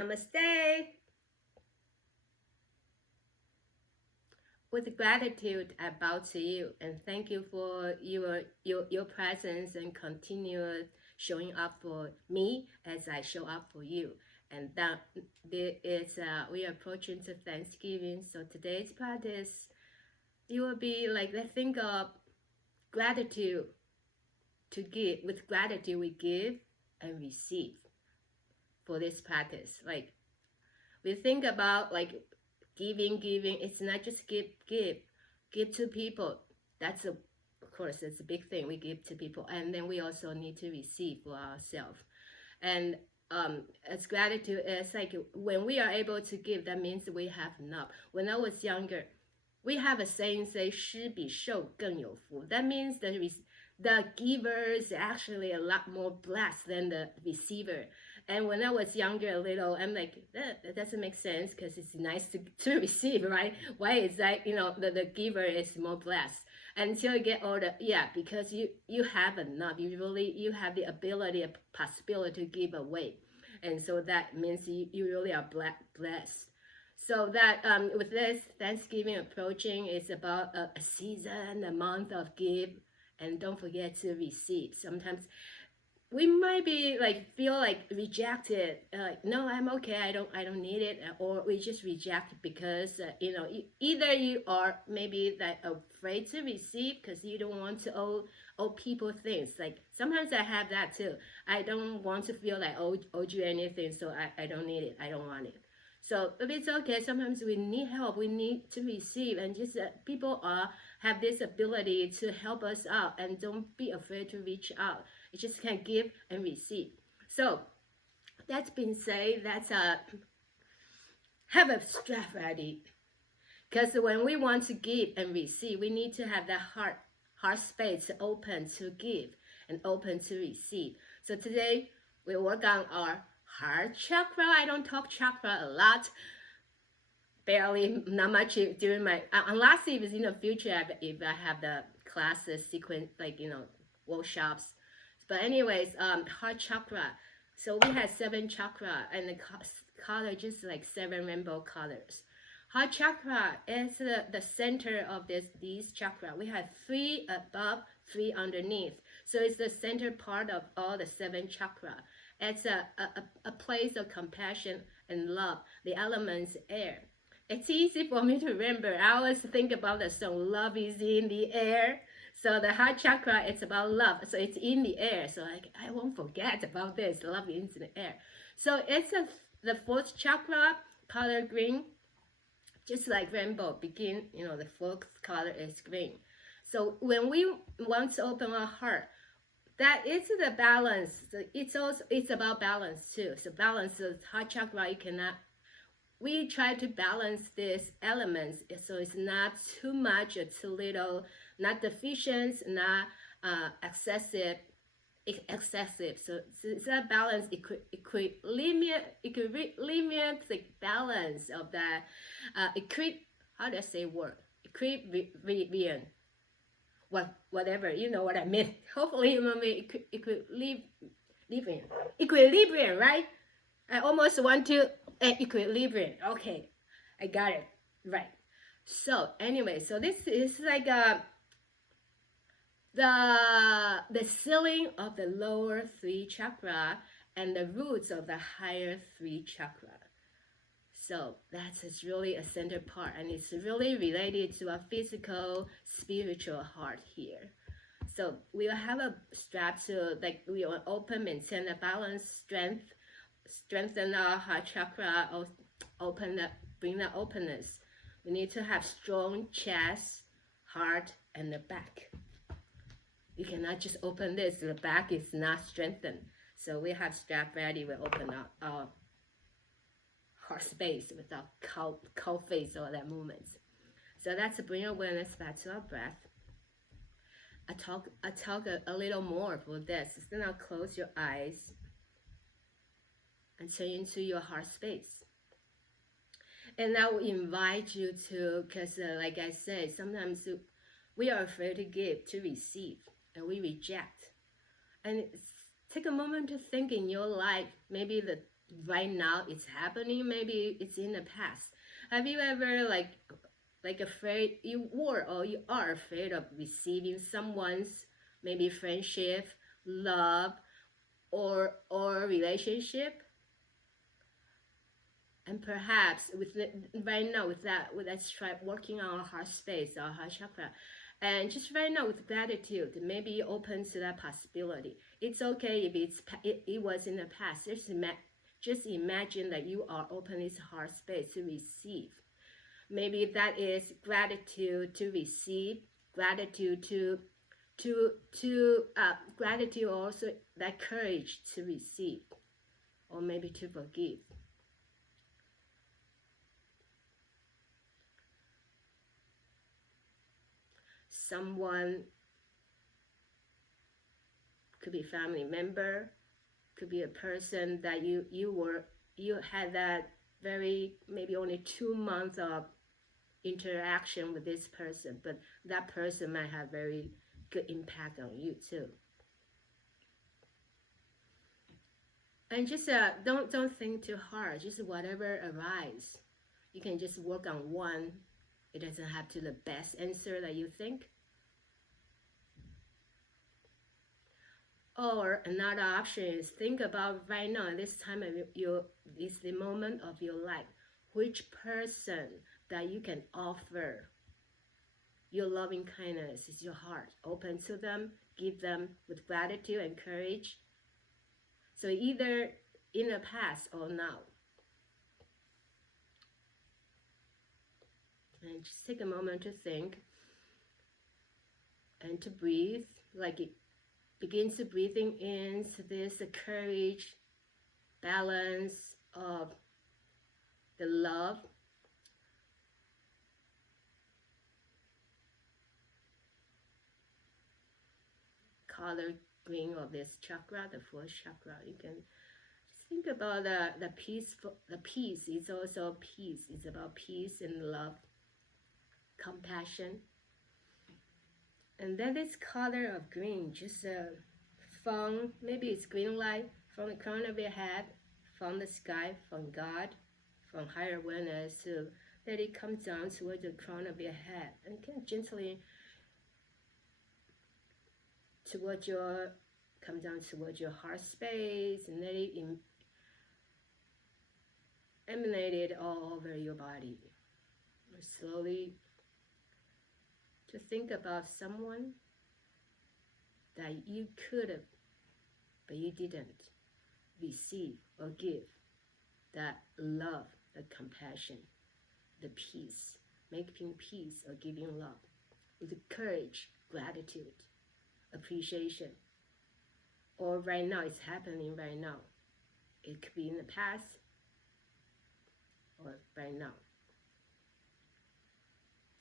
Namaste. With gratitude, I bow to you and thank you for your presence and continuous showing up for me as I show up for you. And that is we are approaching to Thanksgiving. So today's practice, you will be like, let's think of gratitude to give. With gratitude, we give and receive for this practice. Like we think about like giving. It's not just give to people. That's of course, it's a big thing. We give to people, and then we also need to receive for ourselves. And as gratitude is like when we are able to give, that means we have enough. When I was younger, we have a saying say 施比受更有福. That means the giver is actually a lot more blessed than the receiver. And when I was younger a little, I'm like, that doesn't make sense because it's nice to receive, right? Why is that, the giver is more blessed? Until you get older, yeah, because you have enough. You have the ability, a possibility to give away. And so that means you really are blessed. So that with this Thanksgiving approaching, it's about a season, a month of give, and don't forget to receive. Sometimes we might be like feel like rejected, no, I'm okay, I don't need it, or we just reject because either you are maybe that afraid to receive because you don't want to owe people things. Like sometimes I have that too. I don't want to feel like owed you anything, so I don't need it, I don't want it. So if it's okay, sometimes we need help, we need to receive, and just people have this ability to help us out, and don't be afraid to reach out. You just can give and receive. So that's been said, that's have a strap ready, because when we want to give and receive, we need to have that heart space open to give and open to receive. So today we work on our heart chakra. I don't talk chakra a lot, barely, not much during my, unless it was in the future, if I have the classes sequence, like, workshops. But anyways, heart chakra. So we have 7 chakra, and the color just like 7 rainbow colors. Heart chakra is the center of these chakra. We have 3 above, 3 underneath. So it's the center part of all the 7 chakra. It's a place of compassion and love. The elements air. It's easy for me to remember. I always think about the song, Love is in the Air. So the heart chakra, it's about love. So it's in the air. So I won't forget about this. Love is in the air. So it's the 4th chakra, color green. Just like rainbow, begin, the 4th color is green. So when we want to open our heart, that is the balance. It's about balance too. So balance the heart chakra, we try to balance these elements so it's not too much or too little, not deficient, not excessive. So it's a balance, equilibrium, the balance of that. How do I say word? Equilibrium. Whatever, you know what I mean. Hopefully you remember equilibrium, right? I almost want to equilibrium. Okay, I got it right. So anyway, so this is like the ceiling of the lower 3 chakra and the roots of the higher 3 chakra. So that's really a center part, and it's really related to our physical, spiritual heart here. So we'll have a strap to, like, we will open, maintain a balance, strengthen our heart chakra, bring the openness. We need to have strong chest, heart, and the back. You cannot just open this, the back is not strengthened. So we have strap ready, we open up our heart space with our cow face or that movements. So that's bring awareness back to our breath. I talk a little more for this. So now close your eyes and turn into your heart space. And I will invite you to, because like I said, sometimes we are afraid to give, to receive, and we reject. And take a moment to think in your life, maybe right now it's happening, maybe it's in the past. Have you ever like afraid you were or you are afraid of receiving someone's maybe friendship, love, or relationship? And perhaps right now with that, let's try working on our heart space, our heart chakra, and just right now with gratitude, maybe open to that possibility. It's okay if it was in the past. Just imagine that you are open this heart space to receive. Maybe that is gratitude to receive, gratitude to gratitude, also that courage to receive, or maybe to forgive. Someone could be a family member, could be a person that you had that very maybe only 2 months of interaction with this person, but that person might have very good impact on you too. And just don't think too hard. Just whatever arises, you can just work on one. It doesn't have to be the best answer that you think. Or another option is think about right now, this time of is the moment of your life, which person that you can offer your loving kindness is your heart. Open to them, give them with gratitude and courage. So either in the past or now. And just take a moment to think and to breathe, like it begins to breathing in to this courage, balance of the love. Color green of this chakra, the fourth chakra. You can just think about the peaceful. The peace is also peace. It's about peace and love, compassion. And then this color of green, just from, maybe it's green light from the crown of your head, from the sky, from God, from higher awareness, to let it come down towards the crown of your head, and can gently come down towards your heart space, and let it emanate it all over your body. Slowly to think about someone that you could have, but you didn't receive or give that love, the compassion, the peace, making peace or giving love with courage, gratitude, appreciation. Or right now, it's happening right now. It could be in the past or right now.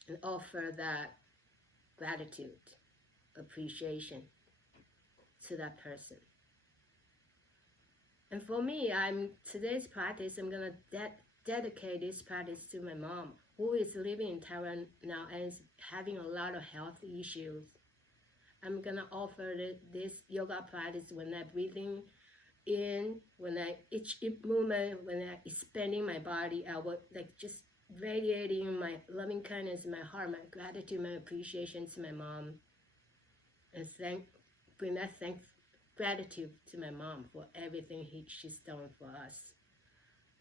And offer that gratitude, appreciation to that person. And for me, today's practice, I'm gonna dedicate this practice to my mom, who is living in Taiwan now and is having a lot of health issues. I'm gonna offer this yoga practice when I'm breathing in, when each movement, when I expanding my body, I will like just radiating my loving kindness in my heart, my gratitude, my appreciation to my mom, and bring that gratitude to my mom for everything she's done for us,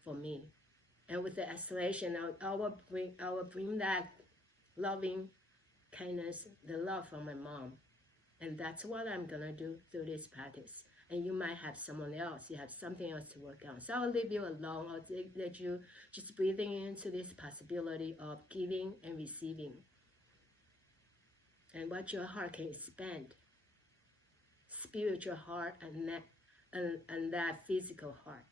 for me. And with the exhalation, I will bring that loving kindness, the love from my mom. And that's what I'm gonna do through this practice. And you might have someone else, you have something else to work on. So I'll leave you alone. I'll let you just breathing into this possibility of giving and receiving. And what your heart can expand. Spiritual heart and that physical heart.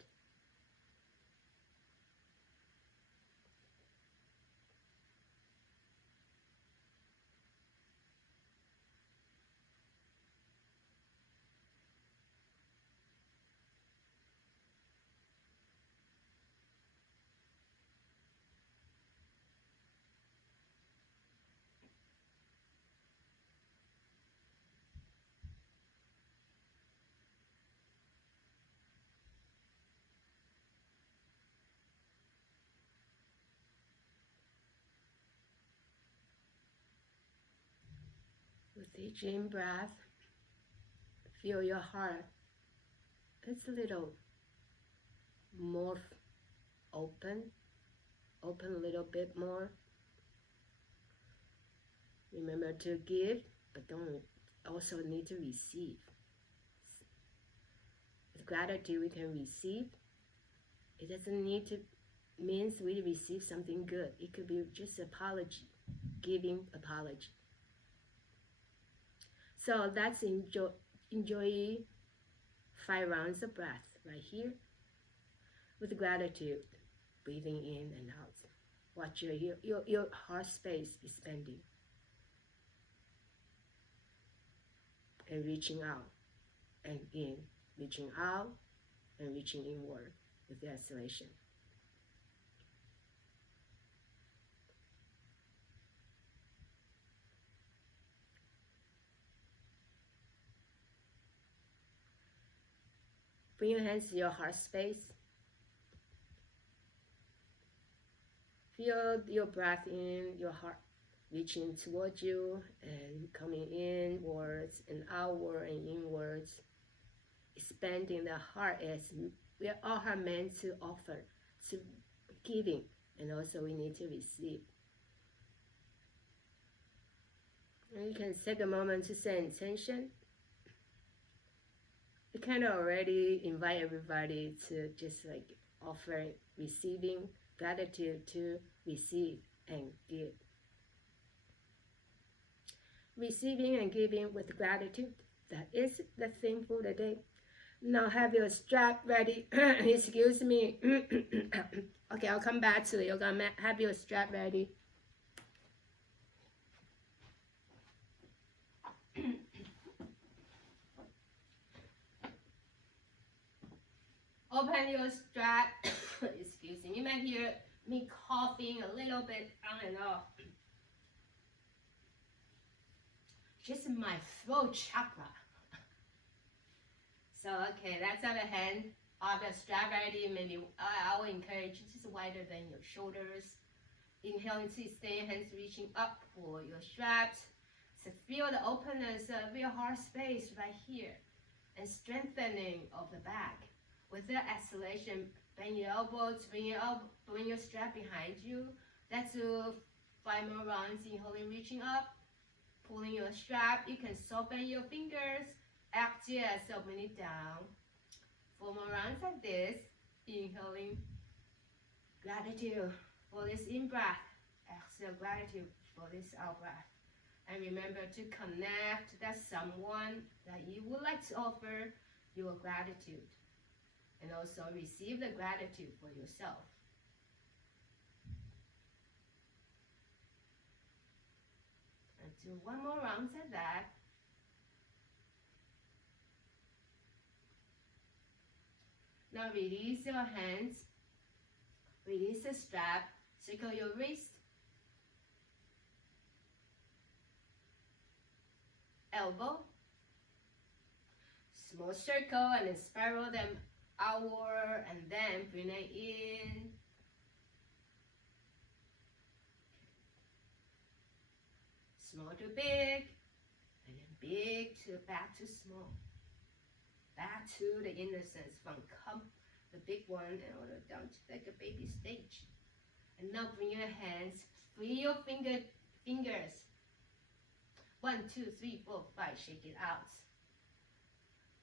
With each in-breath, feel your heart. It's a little more open a little bit more. Remember to give, but don't also need to receive. With gratitude, we can receive. It doesn't need to means we receive something good. It could be just apology, giving apology. So let's enjoy 5 rounds of breath right here. With gratitude, breathing in and out. Watch your heart space expanding. And reaching out and in. Reaching out and reaching inward with the exhalation. Bring your hands to your heart space. Feel your breath in, your heart reaching towards you and coming inwards and outward and inwards. Expanding the heart as we all are meant to offer, to giving, and also we need to receive. And you can take a moment to set intention. You kind of already invite everybody to just like offer receiving gratitude to receive and give. Receiving and giving with gratitude. That is the thing for the day. Now have your strap ready. Excuse me. Okay, I'll come back to it. You're gonna have your strap ready. Open your strap. Excuse me. You might hear me coughing a little bit on and off. Just my throat chakra. So okay, let's have a hand of the strap ready. Maybe I will encourage you just wider than your shoulders. Inhaling to stay, hands reaching up for your straps. So feel the openness of your heart space right here and strengthening of the back. With the exhalation, bend your elbows, bring your strap behind you. Let's do 5 more rounds. Inhaling, reaching up, pulling your strap. You can soften your fingers. Exhale, bring it down. 4 more rounds like this. Inhaling, gratitude for this in-breath. Exhale, gratitude for this out-breath. And remember to connect that someone that you would like to offer your gratitude. And also receive the gratitude for yourself. And do 1 more round like that. Now release your hands. Release the strap. Circle your wrist. Elbow. Small circle and then spiral them outward and then bring it in. Small to big and then big to back to small. Back to the innocence from the big one and all the down to like a baby stage. And now bring your hands, free your fingers. 1, 2, 3, 4, 5, shake it out.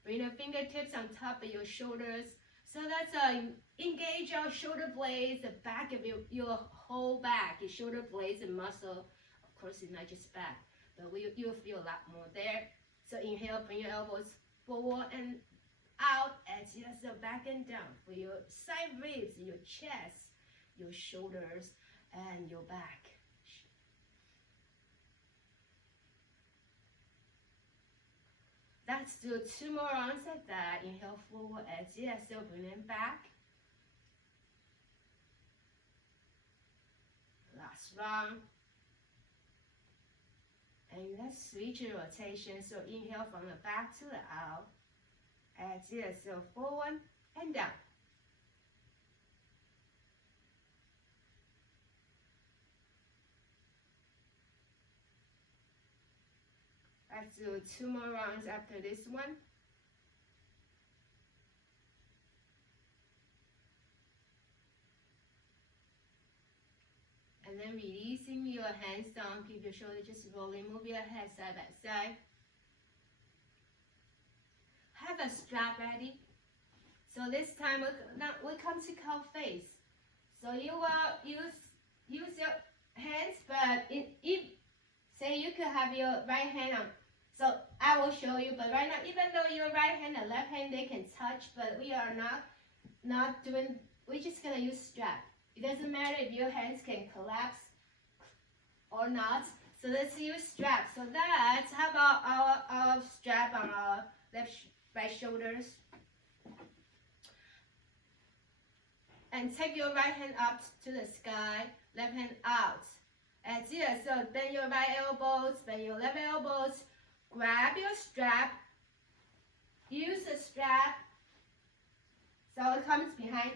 Bring your fingertips on top of your shoulders. So that's engage your shoulder blades, the back of your whole back, your shoulder blades and muscle. Of course, it's not just back, but you'll feel a lot more there. So inhale, bring your elbows forward and out. Exhale, back and down for your side ribs, your chest, your shoulders, and your back. Let's do 2 more rounds like that. Inhale forward, exhale, bring them back. Last round. And let's switch your rotation. So inhale from the back to the out. Exhale, forward and down. Let's do 2 more rounds after this one. And then releasing your hands down, keep your shoulder just rolling, move your head side by side. Have a strap ready. So this time we come to cow face. So you will use your hands, but if say you could have your right hand on. So I will show you, but right now, even though your right hand and left hand they can touch, but we are not doing. We're just gonna use strap. It doesn't matter if your hands can collapse or not. So let's use strap. So that's how about our strap on our right shoulders. And take your right hand up to the sky, left hand out. And here, so bend your right elbows, bend your left elbows, grab your strap, use the strap, so it comes behind.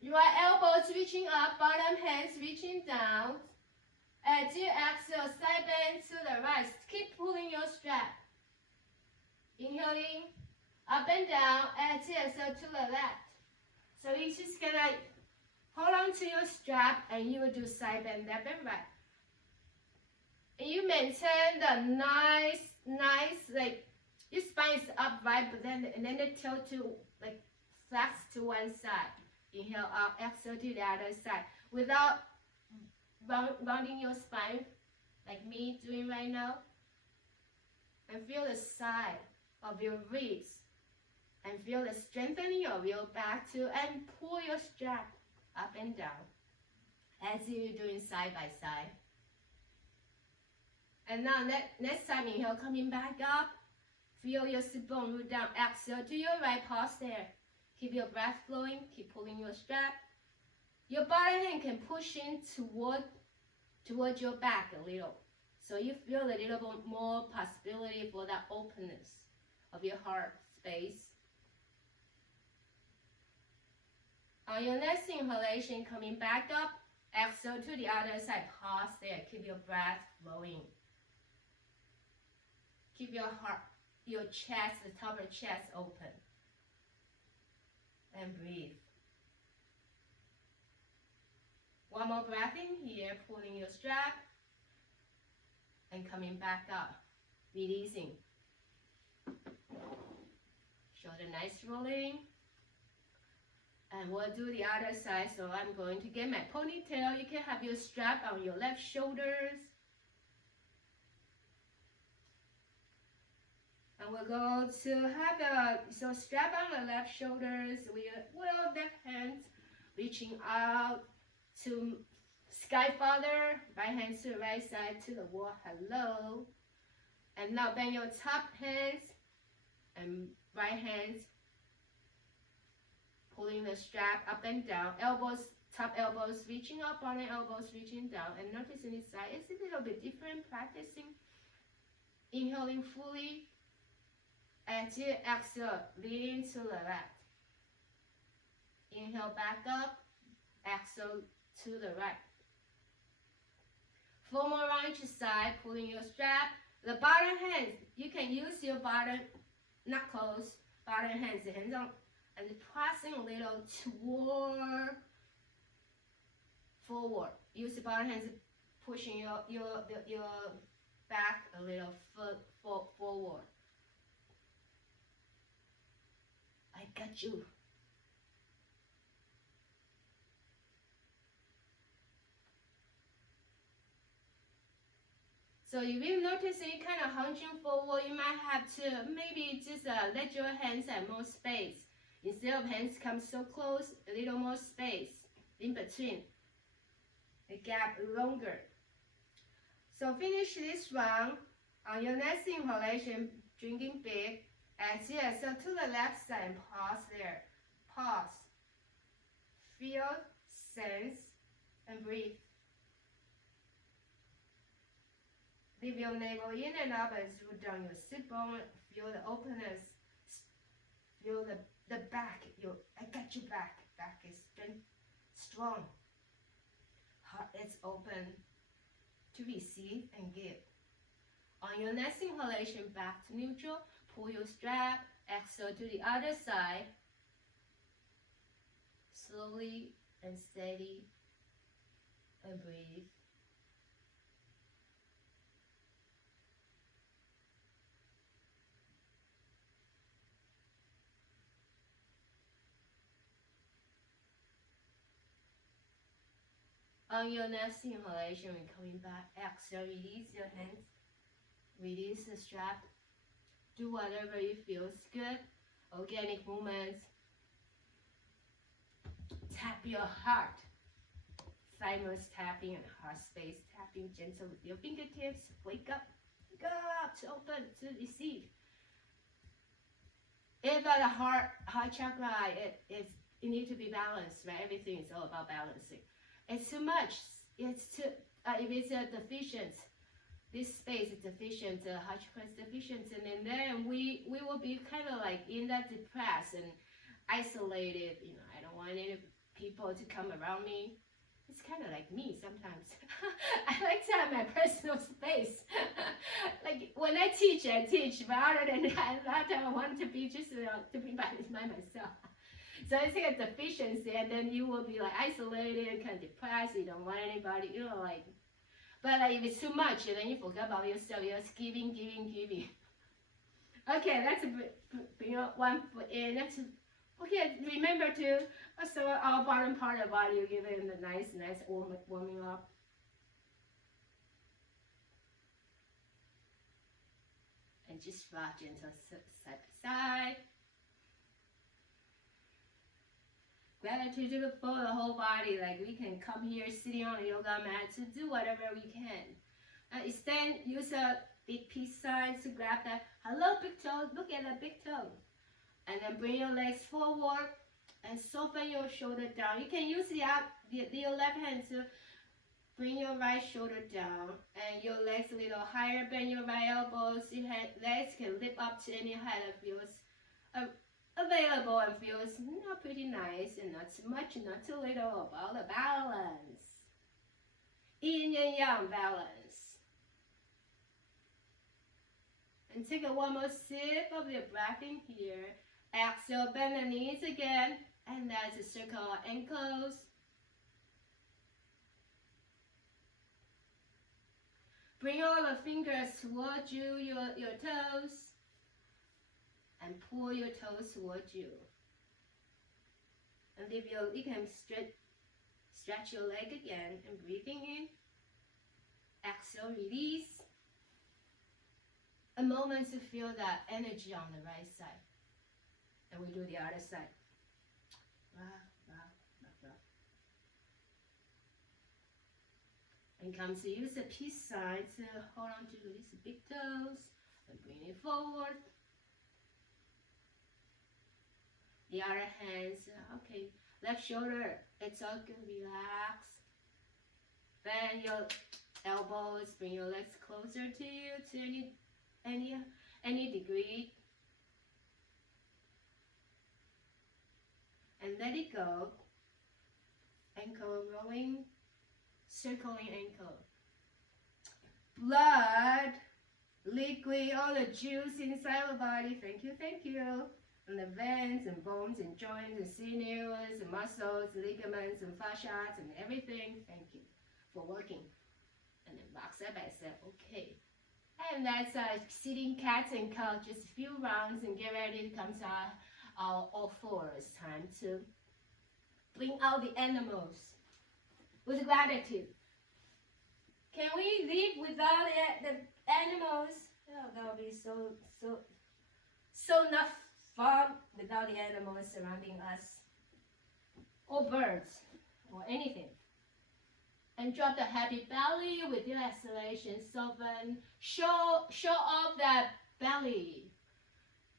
Your right elbows reaching up, bottom hands reaching down. As you exhale, side bend to the right. Keep pulling your strap. Inhaling, up and down, exhale, so to the left. So you're just gonna hold on to your strap and you will do side bend, left and right. And you maintain the nice, like your spine is upright, but then the tilt to like flex to one side. Inhale out, exhale to the other side without rounding your spine like me doing right now. And feel the side of your ribs. And feel the strengthening of your back too. And pull your strap up and down as you're doing side by side. And now next time, inhale, coming back up. Feel your sit bone root down. Exhale to your right, pause there. Keep your breath flowing. Keep pulling your strap. Your bottom hand can push in toward your back a little. So you feel a little bit more possibility for that openness of your heart space. On your next inhalation, coming back up, exhale to the other side, pause there. Keep your breath flowing. Keep your heart, your chest, the top of the chest open. And breathe. One more breath in here, pulling your strap. And coming back up, releasing. Shoulder nice rolling. And we'll do the other side. So I'm going to get my ponytail. You can have your strap on your left shoulders. And we're going to have so strap on the left shoulders with left hands reaching out to Sky Father, right hand to the right side to the wall, hello. And now bend your top hands and right hands, pulling the strap up and down, elbows, top elbows reaching up, bottom elbows reaching down, and noticing this side is a little bit different, practicing. Inhaling fully, as you exhale, lean to the left. Inhale back up, exhale to the right. 4 more on each side, pulling your strap. The bottom hands, you can use your bottom knuckles, bottom hands on, and pressing a little forward. Use the bottom hands pushing your back a little forward. I got you. So if you notice you kind of hunching forward, you might have to maybe just let your hands have more space. Instead of hands come so close, a little more space in between. The gap longer. So finish this round. On your next inhalation, drinking big. Exhale, so to the left side and pause there. Pause. Feel, sense, and breathe. Leave your navel in and up as you root down your sit bone. Feel the openness. Feel the back. I got your back. Back is strong. Heart is open to receive and give. On your next inhalation, back to neutral. Pull your strap. Exhale to the other side. Slowly and steady. And breathe. On your next inhalation, we're coming back. Exhale, release your hands. Release the strap. Do whatever you feels good. Organic movements. Tap your heart. Thymus tapping and heart space tapping gentle with your fingertips. Wake up. Wake up to open, to receive. If at the heart chakra, it needs to be balanced, right? Everything is all about balancing. It's too much. It's too, if it's a deficient, this space is deficient, heart chakra is deficient, and then we will be kind of like in that depressed and isolated. You know, I don't want any people to come around me. It's kind of like me sometimes. I like to have my personal space. Like when I teach, but other than that, I want to be just to be by myself. So it's like a deficiency, and then you will be like isolated, kind of depressed. You don't want anybody, you know, like. But like, if it's too much, and then you forget about yourself. You're just giving. Okay, that's one foot in. Okay, remember to also our bottom part of the body. You give it a nice warming up. And just rock gentle side by side. Gratitude for the whole body. Like we can come here sitting on a yoga mat to do whatever we can. Extend, use a big peace sign to grab that. Hello, big toe. Look at the big toe. And then bring your legs forward and soften your shoulder down. You can use your left hand to bring your right shoulder down and your legs a little higher. Bend your right elbows. Your legs can lift up to any height that feels available and feels pretty nice and not too much, not too little. About the balance. Yin and yang balance. And take one more sip of your breath in here. Exhale, bend the knees again. And that's a circle of ankles. Bring all the fingers towards you, your toes. And pull your toes towards you. And you can stretch your leg again and breathing in. Exhale, release. A moment to feel that energy on the right side. And we do the other side. And come to use the peace sign to hold on to these big toes and bring it forward. The other hands, okay, left shoulder, it's all good, relax. Bend your elbows, bring your legs closer to you, to any degree. And let it go. Ankle rolling, circling ankle. Blood, liquid, all the juice inside the body. Thank you. And the veins and bones and joints and sinews and muscles, ligaments and fascias and everything. Thank you for working. And then rock side by side. Okay. And that's sitting cat and cow. Just a few rounds and get ready to come to our all fours. Time to bring out the animals with gratitude. Can we live without the animals? Oh, that would be so not fun without the animals surrounding us, or birds, or anything. And drop the happy belly with your exhalation. Soften, show off that belly.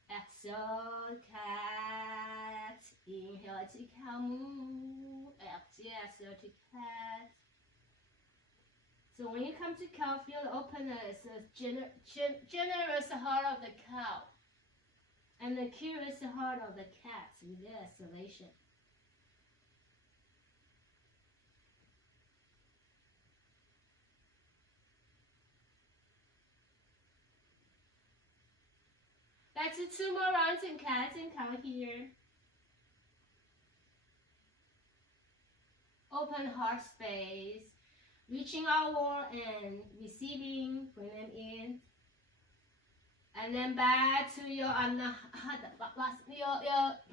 Exhale, cat. Inhale to cow moo. Exhale to cat. So when you come to cow, feel the openness, the generous heart of the cow. And the curious heart of the cat with the exhalation. Let's do 2 more rounds in cats and cow here. Open heart space, reaching outward and receiving, bring them in. And then back to your your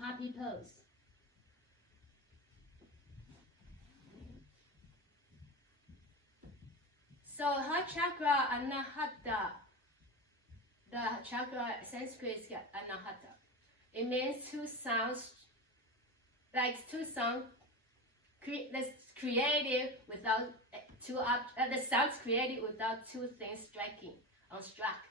puppy pose. So heart chakra, anahata. The chakra Sanskrit is anahata. It means two sounds, like two sounds that's created without the sounds created without two things striking, unstruck.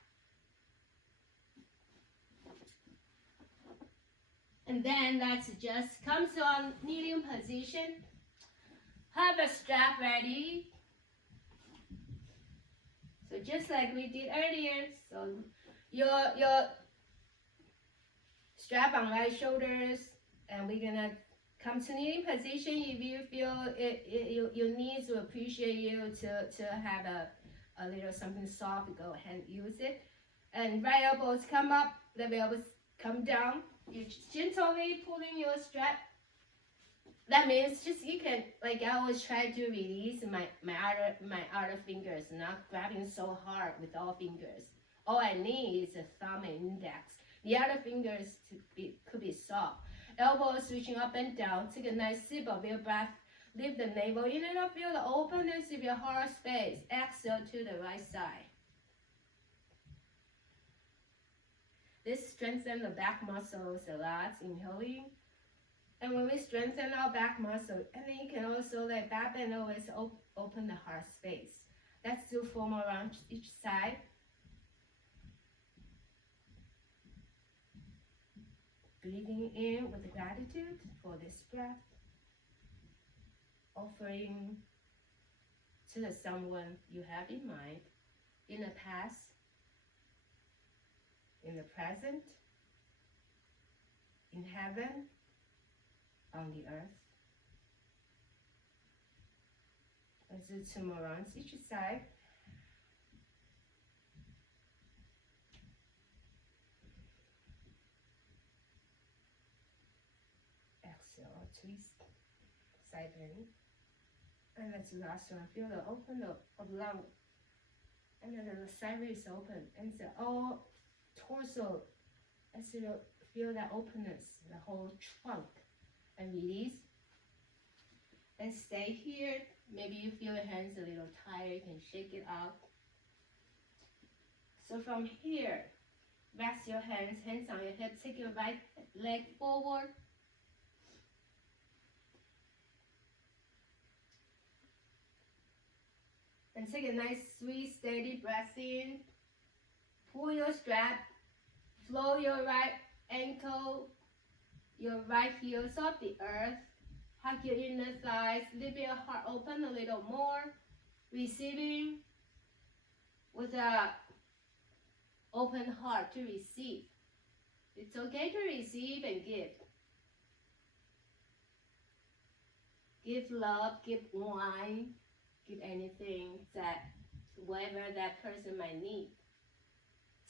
And then let's just come to a kneeling position. Have a strap ready. So just like we did earlier, so your strap on right shoulders, and we're gonna come to kneeling position. If you feel your knees will appreciate you to have a little something soft, go ahead and use it. And right elbows come up, left elbows come down. You gently pulling your strap. That means just you can, like I always try to release my other fingers, not grabbing so hard with all fingers. All I need is a thumb and index. The other fingers could be soft. Elbows reaching up and down. Take a nice sip of your breath. Lift the navel in and out. Feel the openness of your heart space. Exhale to the right side. This strengthens the back muscles a lot, inhaling. And when we strengthen our back muscle, and then you can also let that and always open the heart space. Let's do 4 more rounds each side. Breathing in with gratitude for this breath. Offering to the someone you have in mind, in the past, in the present, in heaven, on the earth. Let's do 2 more rounds each side. Exhale, twist, side bend. And that's the last one. Feel the open of lung. And then the side ribs open. And the all torso, as you feel that openness, the whole trunk. And release. And stay here. Maybe you feel your hands a little tired. You can shake it out. So from here, rest your hands on your hip. Take your right leg forward. And take a nice, sweet, steady breath in. Pull your strap. Flow your right ankle, your right heels off the earth. Hug your inner thighs. Lift your heart open a little more. Receiving with a open heart to receive. It's okay to receive and give. Give love, give wine, give anything that whatever that person might need.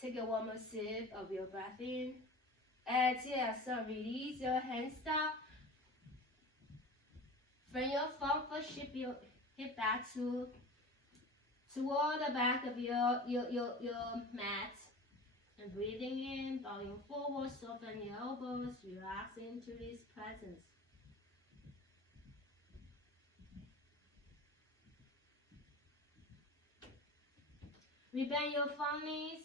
Take a 1 more sip of your breath in. Exhale, so release your hands down. Bring your front foot, shift your hip back toward the back of your mat. And breathing in, bowing forward, soften your elbows, relax into this presence. Rebend your front knees.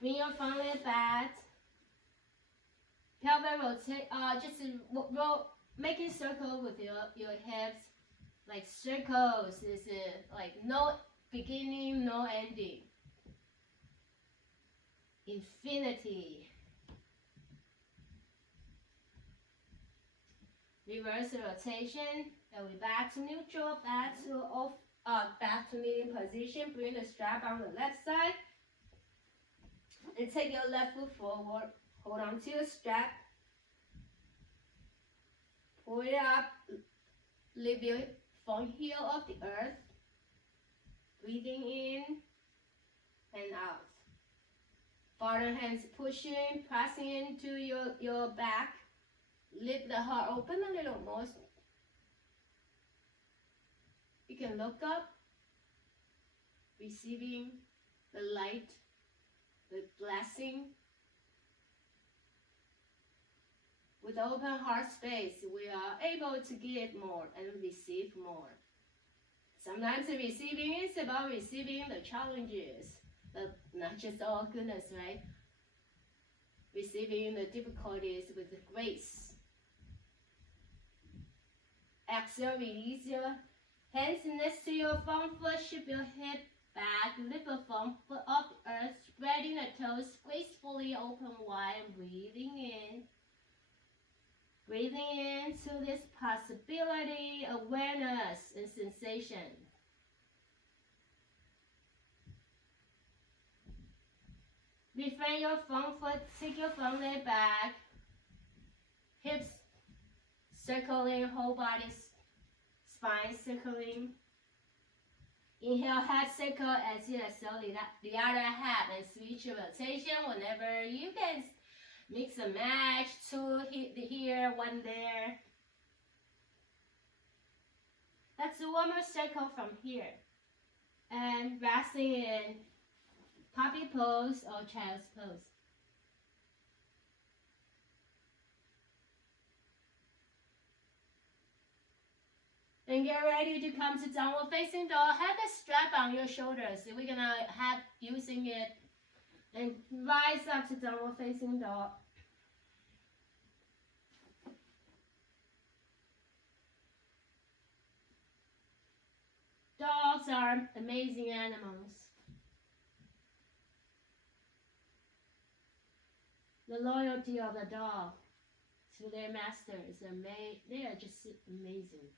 Bring your front leg back. Pelvic rotate. Just roll, making circle with your hips, like circles. This is like no beginning, no ending. Infinity. Reverse the rotation, and we back to neutral, back to kneeling position. Bring the strap on the left side. And take your left foot forward. Hold on to your strap. Pull it up. Lift your front heel off the earth. Breathing in and out. Farther hands pushing, pressing into your back. Lift the heart open a little more. You can look up, receiving the light, the blessing. With open heart space, we are able to give more and receive more. Sometimes the receiving is about receiving the challenges, but not just all goodness, right? Receiving the difficulties with grace. Exhale, release your hands next to your front foot, shift your hip back, lift the front foot off the earth, spreading the toes, gracefully open wide, breathing in. Breathing into this possibility, awareness, and sensation. Refrain your front foot, take your front leg back, hips circling, whole body, spine circling. Inhale, head circle, exhale, the other half, and switch your rotation whenever you can. Mix and match, two here, one there. Let's do one more circle from here. And resting in puppy pose or child's pose. Then get ready to come to downward facing dog. Have the strap on your shoulders. So we're gonna have using it. And rise up to downward facing dog. Dogs are amazing animals. The loyalty of the dog to their master is amazing. They are just amazing.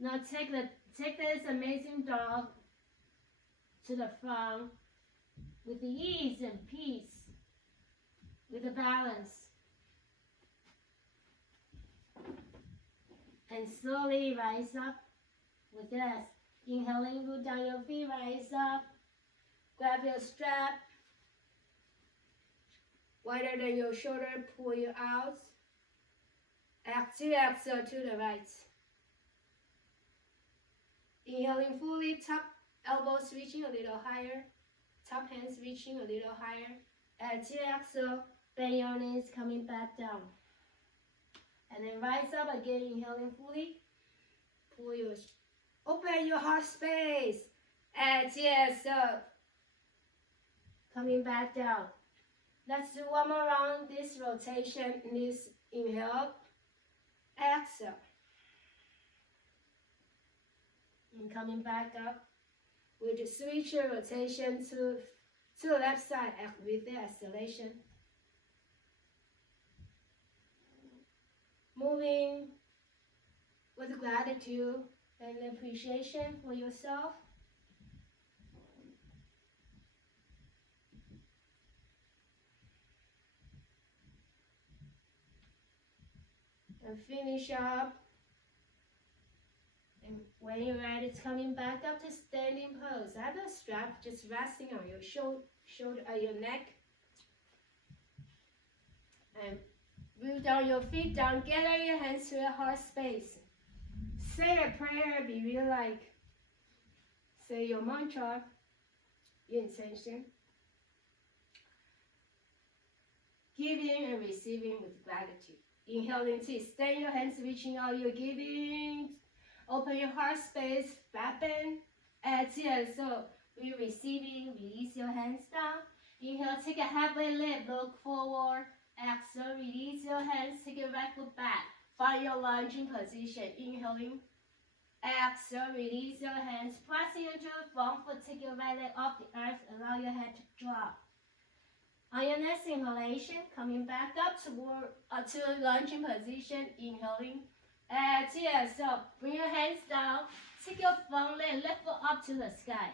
Now take this amazing dog to the front with the ease and peace, with the balance. And slowly rise up with this. Inhaling, root down your feet, rise up. Grab your strap. Wider than your shoulder, pull you out. Exhale to the right. Inhaling fully, top elbows reaching a little higher. Top hands reaching a little higher. Exhale, bend your knees, coming back down. And then rise up again, inhaling fully. Pull your, open your heart space. Exhale, coming back down. Let's do one more round, this rotation, this inhale. Exhale. And coming back up. We'll just switch your rotation to the left side with the exhalation. Moving with gratitude and appreciation for yourself. And finish up. And when you're ready, it's coming back up to standing pose. Have a strap just resting on your shoulder, your neck. And root down your feet down, gather your hands to your heart space. Say a prayer, be real like. Say your mantra, your intention. Giving and receiving with gratitude. Inhaling, extend your hands, reaching out, you're giving. Open your heart space, back bend. Exhale, so we're receiving, release your hands down. Inhale, take a halfway lift, look forward. Exhale, release your hands, take your right foot back. Find your lunging position. Inhaling. Exhale, release your hands. Pressing into the front foot, take your right leg off the earth. Allow your head to drop. On your next inhalation, coming back up to lunging position. Inhaling. Exhale, so bring your hands down. Take your front leg, lift it up to the sky.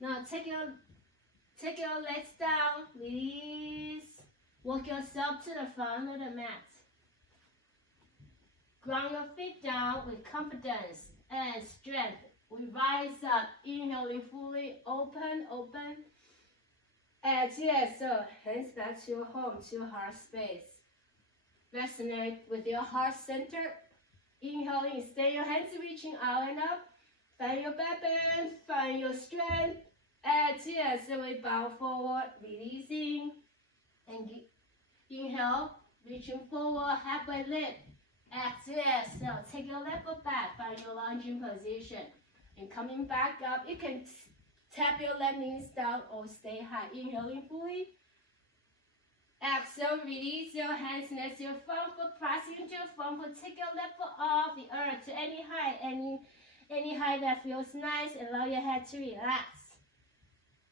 Now take your legs down, release. Walk yourself to the front of the mat. Ground your feet down with confidence and strength. We rise up, inhaling fully, open. Exhale, so hands back to your home, to your heart space. Resonate with your heart center. Inhaling, stay your hands reaching out and up. Find your back bend, find your strength. Exhale, so we bow forward, releasing. And inhale, reaching forward, halfway lift. Exhale, so take your left foot back, find your lunging position. And coming back up, you can tap your left knees down or stay high. Inhaling fully. Exhale, release your hands next to your front foot, press into your front foot. Take your left foot off the earth to any height, any height that feels nice, and allow your head to relax.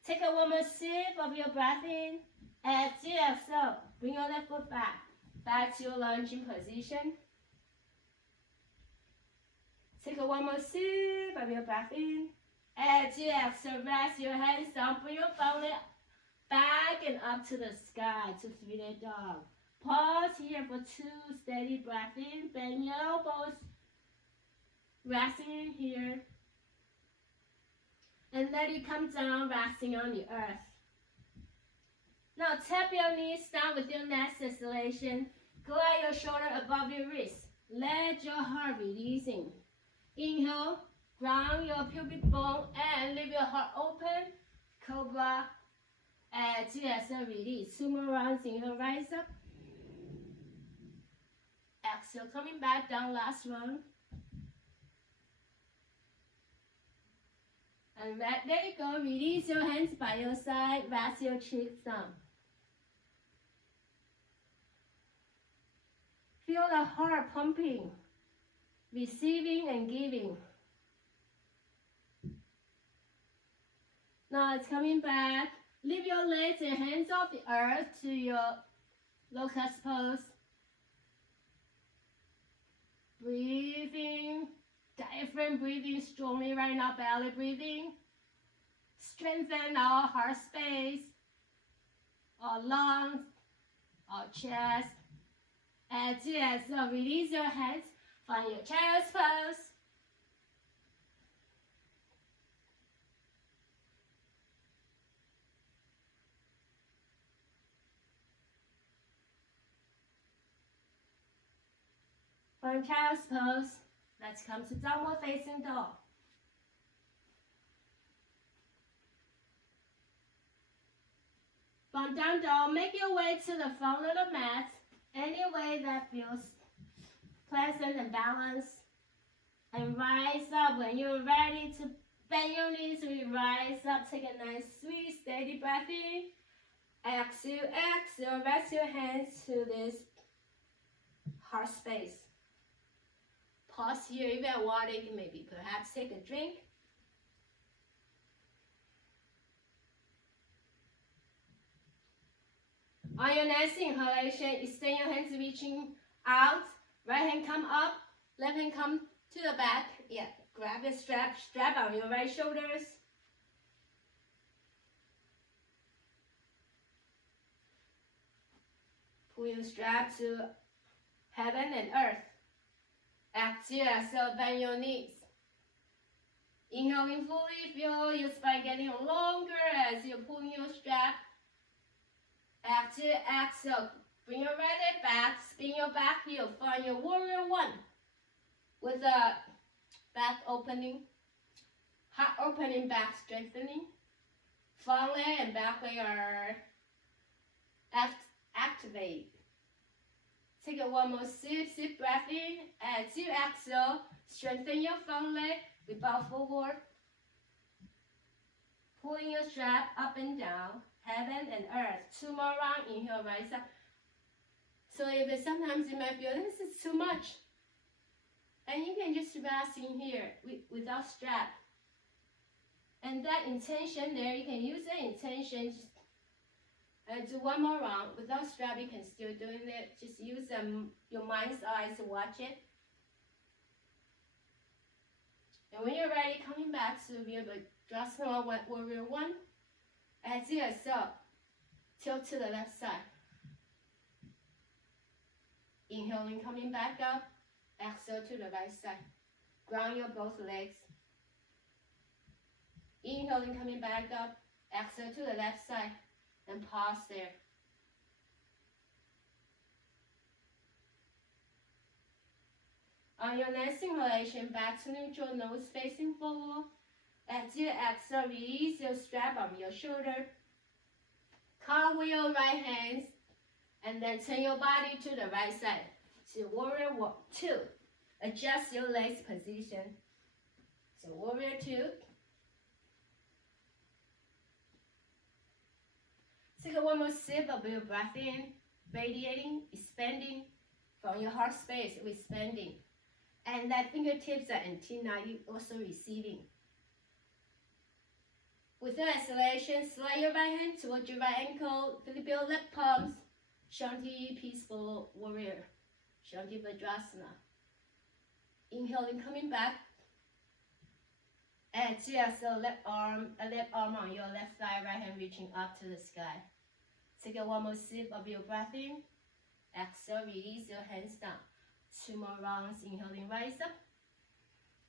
Take a one more sip of your breath in. Exhale, so bring your left foot back to your lunging position. Take a one more sip of your breath in. Exhale, so rest your hands down, bring your belly back and up to the sky to three-legged dog. Pause here for 2 steady breath in. Bend your elbows, resting here. And let it come down, resting on the earth. Now tap your knees down with your next exhalation. Glide your shoulder above your wrist. Let your heart releasing. Inhale, ground your pubic bone and leave your heart open. Cobra. Exhale, so release. 2 more rounds. Inhale, rise up. Exhale, coming back down, last round. And there you go. Release your hands by your side. Rest your cheeks down. Feel the heart pumping, receiving and giving. Now it's coming back. Lift your legs and hands off the earth to your locust pose. Breathing. Diaphragm breathing strongly right now, belly breathing. Strengthen our heart space, our lungs, our chest. Exhale, so release your hands, find your child's pose. Find child's pose. Let's come to downward facing dog. From down dog, make your way to the front of the mat, any way that feels pleasant and balanced. And rise up when you're ready to bend your knees. We rise up, take a nice, sweet, steady breath in. Exhale, exhale, rest your hands to this heart space. Pause here, if you have water, you can maybe perhaps take a drink. On your next inhalation, extend your hands reaching out. Right hand come up, left hand come to the back. Yeah, grab the strap on your right shoulders. Pull your strap to heaven and earth. Exhale, so bend your knees. Inhaling fully, feel your spine getting longer as you're pulling your strap. Exhale, exhale. Bring your right leg back, spin your back heel, find your warrior one. With the back opening, heart opening, back strengthening. Front leg and back leg are activate. Take a one more sip breath in. Exhale, exhale. Strengthen your front leg. We bow forward. Pulling your strap up and down. Heaven and earth. 2 more rounds. Inhale, rise up. So if sometimes you might feel this is too much, and you can just rest in here without strap. And that intention there, you can use that intention. And do 1 more round. Without strap, you can still do it. Just use your mind's eyes to watch it. And when you're ready, coming back to be able to draw small warrior one. Exhale, so tilt to the left side. Inhaling, coming back up. Exhale to the right side. Ground your both legs. Inhaling, coming back up. Exhale to the left side. And pause there. On your next inhalation, back to neutral, nose facing forward. As you exhale, release your strap on your shoulder. Cartwheel right hands, and then turn your body to the right side. So warrior 2. Adjust your legs position. So warrior 2. Take one more sip of your breath in, radiating, expanding from your heart space, expanding. And that fingertips are antenna, you also receiving. With your exhalation, slide your right hand towards your right ankle, flip your left palms. Shanti, peaceful warrior. Shanti Vajrasana. Inhaling, coming back. Exhale, left arm on your left thigh, right hand reaching up to the sky. Take one more sip of your breath in. Exhale, release your hands down. 2 more rounds. Inhaling, rise up.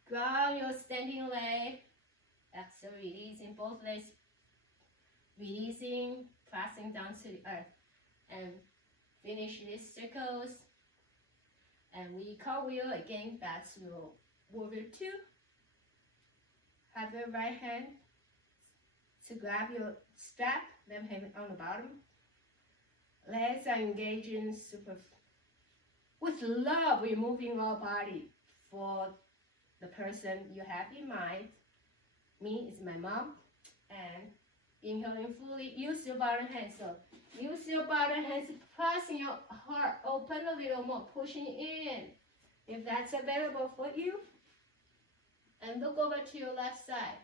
Ground your standing leg. Exhale, releasing both legs. Releasing, pressing down to the earth. And finish these circles. And we cartwheel again back to warrior 2. Have your right hand to grab your strap, left hand on the bottom. Legs are engaging with love. We're moving our body for the person you have in mind. Me is my mom. And inhaling fully, use your bottom hand. So use your bottom hands, pressing your heart open a little more, pushing in. If that's available for you. And look over to your left side.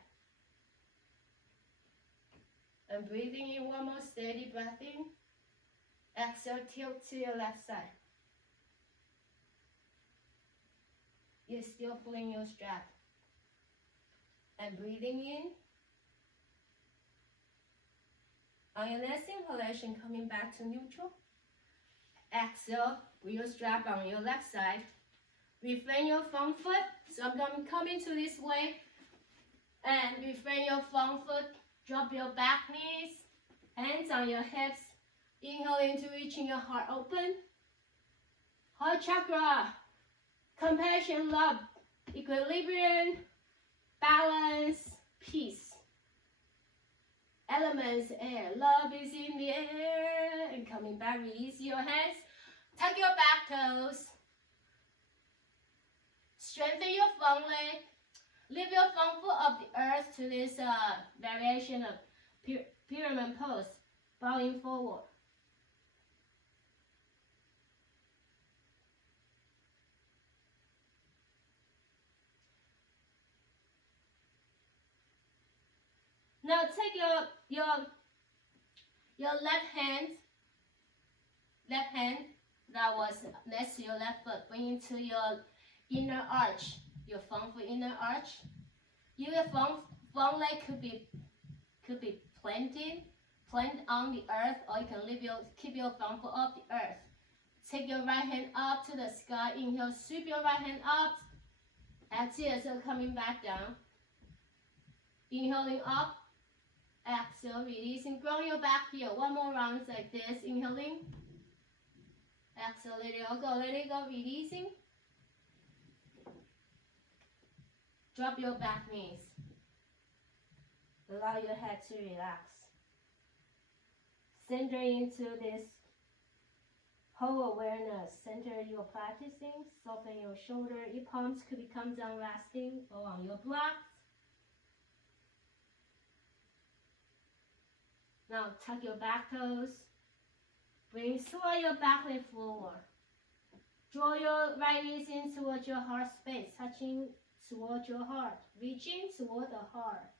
And breathing in one more steady breath in. Exhale, tilt to your left side. You're still pulling your strap. And breathing in. On your next inhalation, coming back to neutral. Exhale, with your strap on your left side. Refrain your front foot. So I'm coming to this way. And refrain your front foot. Drop your back knees. Hands on your hips. Inhaling to reaching your heart open. Heart Chakra. Compassion, love, equilibrium, balance, peace. Elements, air. Love is in the air. And coming back, release your hands. Tuck your back toes. Strengthen your front leg. Lift your front foot off the earth to this variation of pyramid pose. Bowing forward. Now take your left hand that was next to your left foot. Bring it to your inner arch, your front foot inner arch. Your front leg could be planted on the earth, or you can keep your front foot off the earth. Take your right hand up to the sky. Inhale, sweep your right hand up. Exhale, so coming back down. Inhaling up. Exhale, releasing. Ground your back here. One more round like this. Inhaling. Exhale, let it all go. Let it go. Releasing. Drop your back knees. Allow your head to relax. Center into this whole awareness. Center your practicing. Soften your shoulder. Your palms could become down resting or on your blocks. Now tuck your back toes. Sway your back leg forward. Draw your right knees in towards your heart space, touching towards your heart, reaching toward the heart.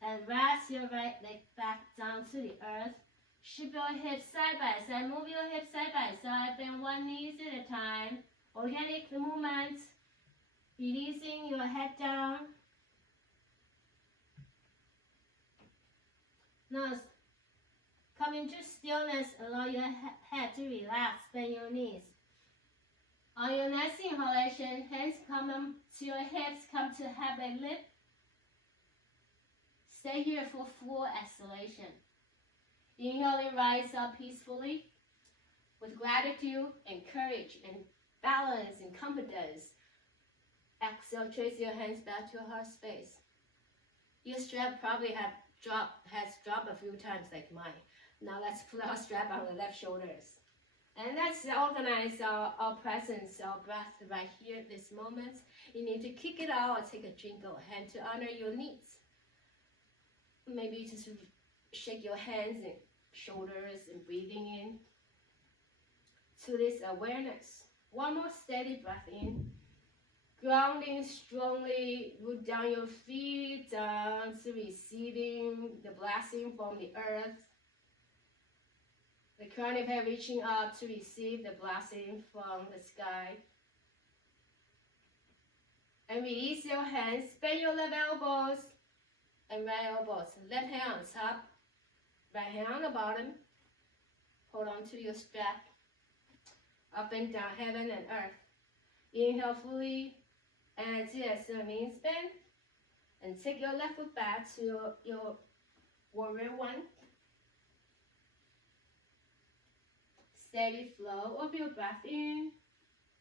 And rest your right leg back down to the earth. Shift your hips side by side. Move your hips side by side. Bend one knee at a time. Organic movement. Releasing your head down. Now, come into stillness. Allow your head to relax. Bend your knees. On your next inhalation, hands come to your hips, come to heaven lip. Stay here for full exhalation. Inhaling, rise up peacefully with gratitude and courage and balance and confidence. Exhale, trace your hands back to your heart space. Your strap probably has dropped a few times like mine. Now let's put our strap on the left shoulders. And let's organize our presence, our breath right here at this moment. You need to kick it out or take a drink of hand to honor your needs. Maybe just shake your hands and shoulders and breathing in to this awareness. One more steady breath in. Grounding strongly, root down your feet down to receiving the blessing from the earth. The crown of your head reaching up to receive the blessing from the sky. And release your hands, bend your left elbows and right elbows. Left hand on top, right hand on the bottom. Hold on to your strap. Up and down, heaven and earth. Inhale fully. Exhale, knees bend. And take your left foot back to your warrior one. Steady flow of your breath in.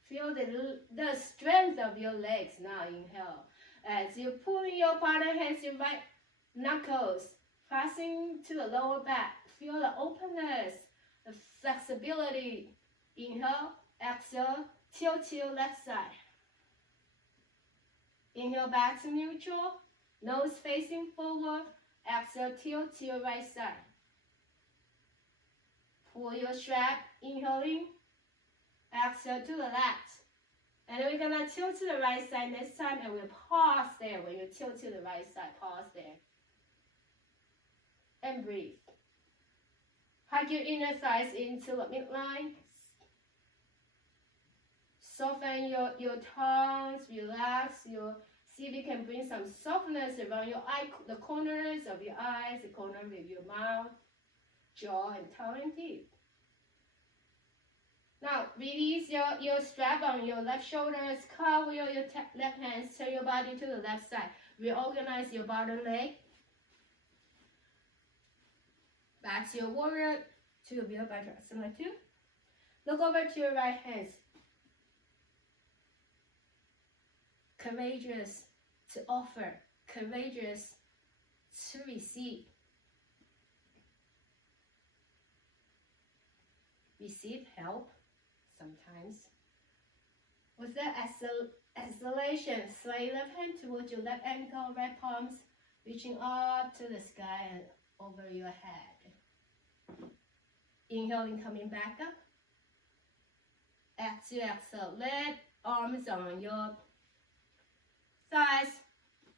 Feel the strength of your legs now. Inhale. As you pull in your bottom hands, your right knuckles pressing to the lower back. Feel the openness, the flexibility. Inhale, exhale, tilt to your left side. Inhale back to neutral, nose facing forward. Exhale, tilt to your right side. Pull your strap, inhaling. Exhale to the left. And then we're going to tilt to the right side this time, and we'll pause there. When you tilt to the right side, pause there. And breathe. Hug your inner thighs into the midline. Soften your tongues, relax see if you can bring some softness around your eye, the corners of your eyes, the corner of your mouth, jaw, and tongue and teeth. Now, release your strap on your left shoulders, carve your left hands, turn your body to the left side. Reorganize your bottom leg. Back to your warrior, to your Virabhadrasana 2. Look over to your right hands. Courageous to offer, courageous to receive. Receive help sometimes. With the exhalation, slide left hand towards your left ankle, right palms reaching up to the sky and over your head. Inhaling, coming back up. Exhale, let arms on your thighs.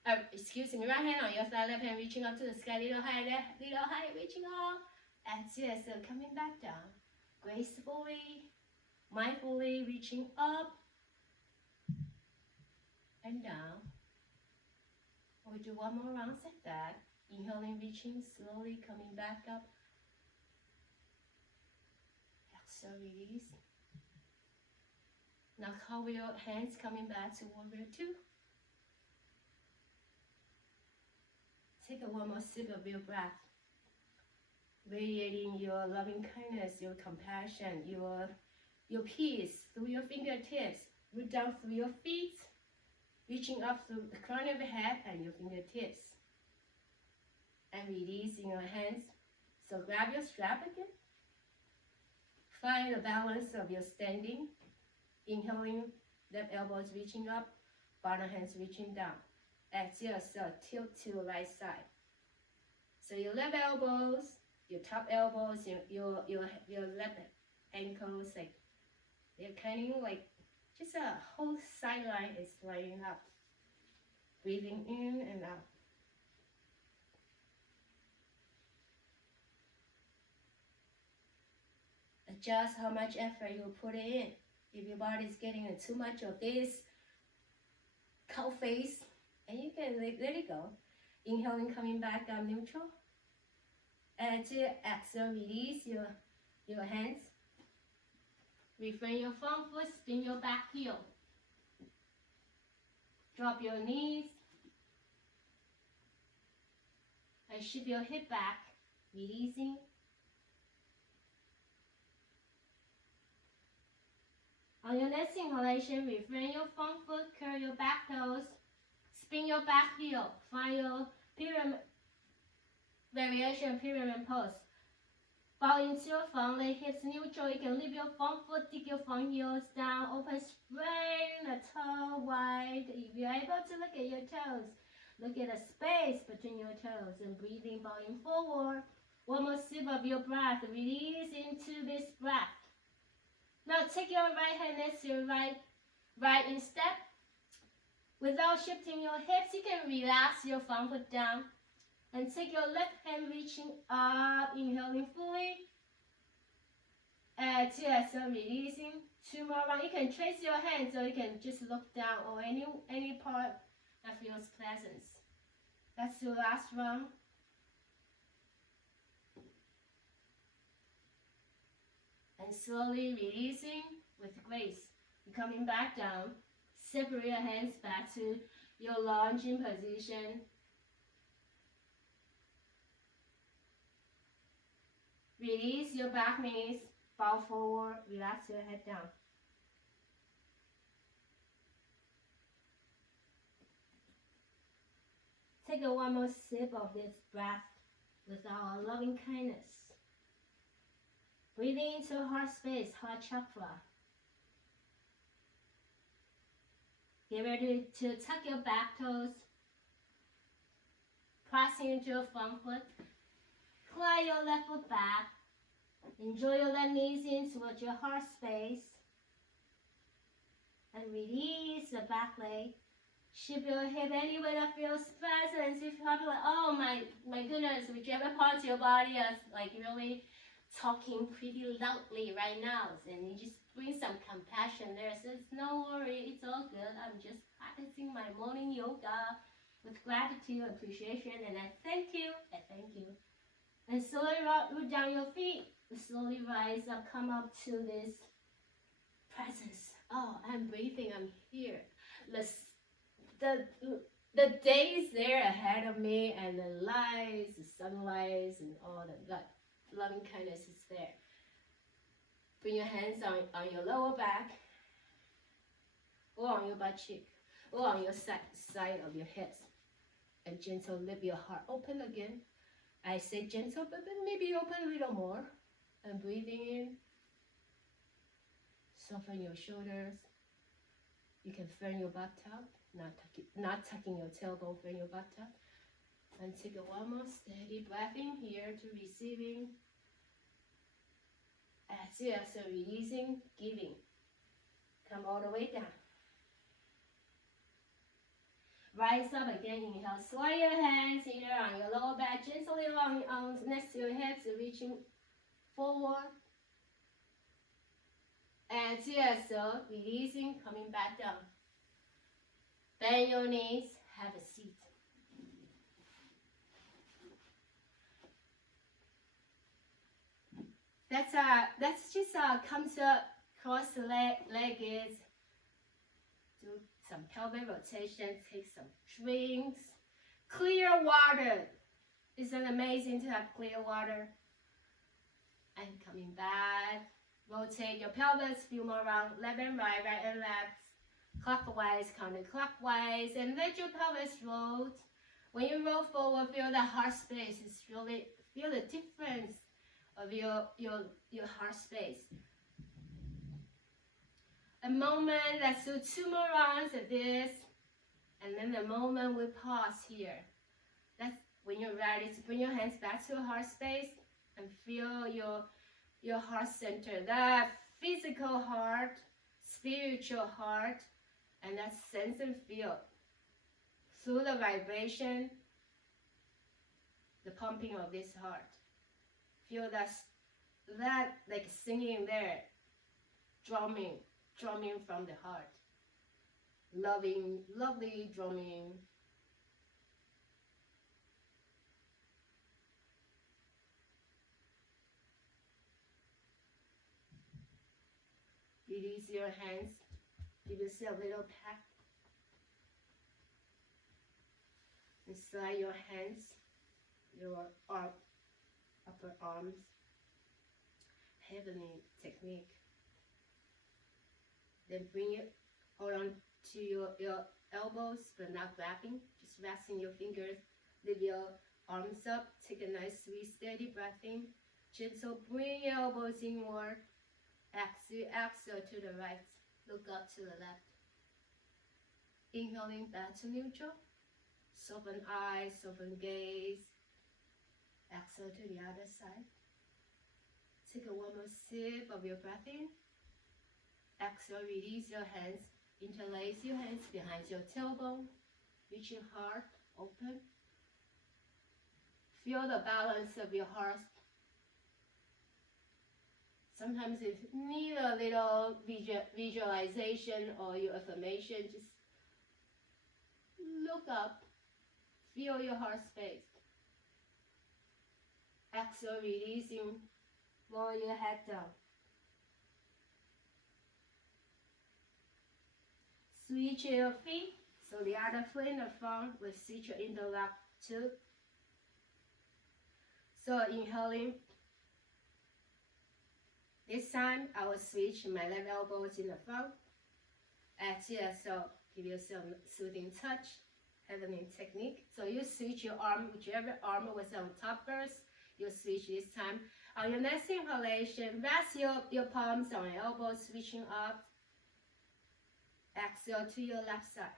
Right hand on your thigh, left hand reaching up to the sky, little high, reaching up. Exhale, coming back down. Gracefully, mindfully reaching up and down. We'll do one more round like that. Inhaling, reaching, slowly coming back up. Exhale, release. Now cover your hands, coming back to warrior 2. Take one more sip of your breath. Radiating your loving kindness, your compassion, your peace through your fingertips. Root down through your feet, reaching up through the crown of your head and your fingertips. And releasing your hands. So grab your strap again. Find the balance of your standing. Inhaling, left elbows reaching up, bottom hands reaching down. Exhale, so tilt to the right side. So your left elbows, your top elbows, your left ankles, like they're kind of like just a whole sideline is lining up. Breathing in and out. Adjust how much effort you put in. If your body is getting too much of this cow face, and you can let it go. Inhaling, coming back up neutral. Exhale, release your hands. Refrain your front foot, spin your back heel. Drop your knees. And shift your hip back, releasing. On your next inhalation, refrain your front foot, curl your back toes, spin your back heel. Find your pyramid variation pyramid pose. Bow into your front leg, hips neutral. You can lift your front foot, dig your front heels down, open, spreading the toe wide. If you're able to look at your toes, look at the space between your toes and breathing, bowing forward. One more sip of your breath. Release into this breath. Now take your right hand next to your right in step. Without shifting your hips, you can relax your front foot down. And take your left hand reaching up, inhaling fully. Exhale, releasing. 2 more rounds. You can trace your hands or you can just look down or any part that feels pleasant. That's the last round. And slowly releasing with grace. You're coming back down. Separate your hands back to your lunging position. Release your back knees, bow forward, relax your head down. Take one more sip of this breath with our loving kindness. Breathing into heart space, heart chakra. Get ready to tuck your back toes. Pressing into your front foot. Fly your left foot back. Enjoy your left knees in towards your heart space. And release the back leg. Shift your hip anywhere that feels pleasant. If you're like, oh my goodness, whichever part of your body is like really talking pretty loudly right now. And you just bring some compassion there. So it's no worry, it's all good. I'm just practicing my morning yoga with gratitude, appreciation, and I thank you. And slowly root down your feet. Slowly rise up, come up to this presence. Oh, I'm breathing, I'm here. The day is there ahead of me, and the lights, the sunlight, and all that loving kindness is there. Bring your hands on your lower back, or on your butt cheek, or on your side of your hips. And gentle lift your heart open again. I say gentle, but maybe open a little more. And breathing in. Soften your shoulders. You can firm your butt up, not tucking your tailbone, firm your butt up. And take one more steady breath in here to receiving. Exhale, so releasing, giving. Come all the way down. Rise up again, inhale, slide your hands either on your lower back, gently on next to your hips, reaching forward. Exhale, so releasing, coming back down. Bend your knees, have a seat. That's just comes up, cross the legs. Do some pelvic rotation, take some drinks. Clear water. Isn't it amazing to have clear water? And coming back. Rotate your pelvis, few more rounds, left and right, right and left. Clockwise, counterclockwise, and let your pelvis roll. When you roll forward, feel the heart space. Feel the difference of your heart space. A moment, let's do 2 more rounds of this, and then the moment we pause here. That's when you're ready to bring your hands back to heart space and feel your heart center, that physical heart, spiritual heart, and that sense and feel through the vibration, the pumping of this heart. Feel that like singing there, drumming from the heart. Lovely drumming. Release your hands. Give yourself a little pat. And slide your hands, your upper arms. Heavenly technique. Then bring it around to your elbows, but not grabbing. Just resting your fingers. Lift your arms up. Take a nice, sweet, steady breath in. Gentle, bring your elbows inward. Exhale to the right. Look up to the left. Inhaling back to neutral. Soften eyes, soften gaze. Exhale to the other side. Take one more sip of your breath in. Exhale, release your hands. Interlace your hands behind your tailbone. Reaching heart open. Feel the balance of your heart. Sometimes if you need a little visualization or your affirmation, just look up. Feel your heart space. Exhale, releasing. Lower your head down. Switch your feet. So the other foot in the front will switch your interlock too. So inhaling. This time I will switch my left elbows in the front. Exhale, so give yourself a soothing touch. Heavenly technique. So you switch your arm, whichever arm was on top first. You switch this time. On your next inhalation, rest your palms on your elbows, switching up. Exhale to your left side.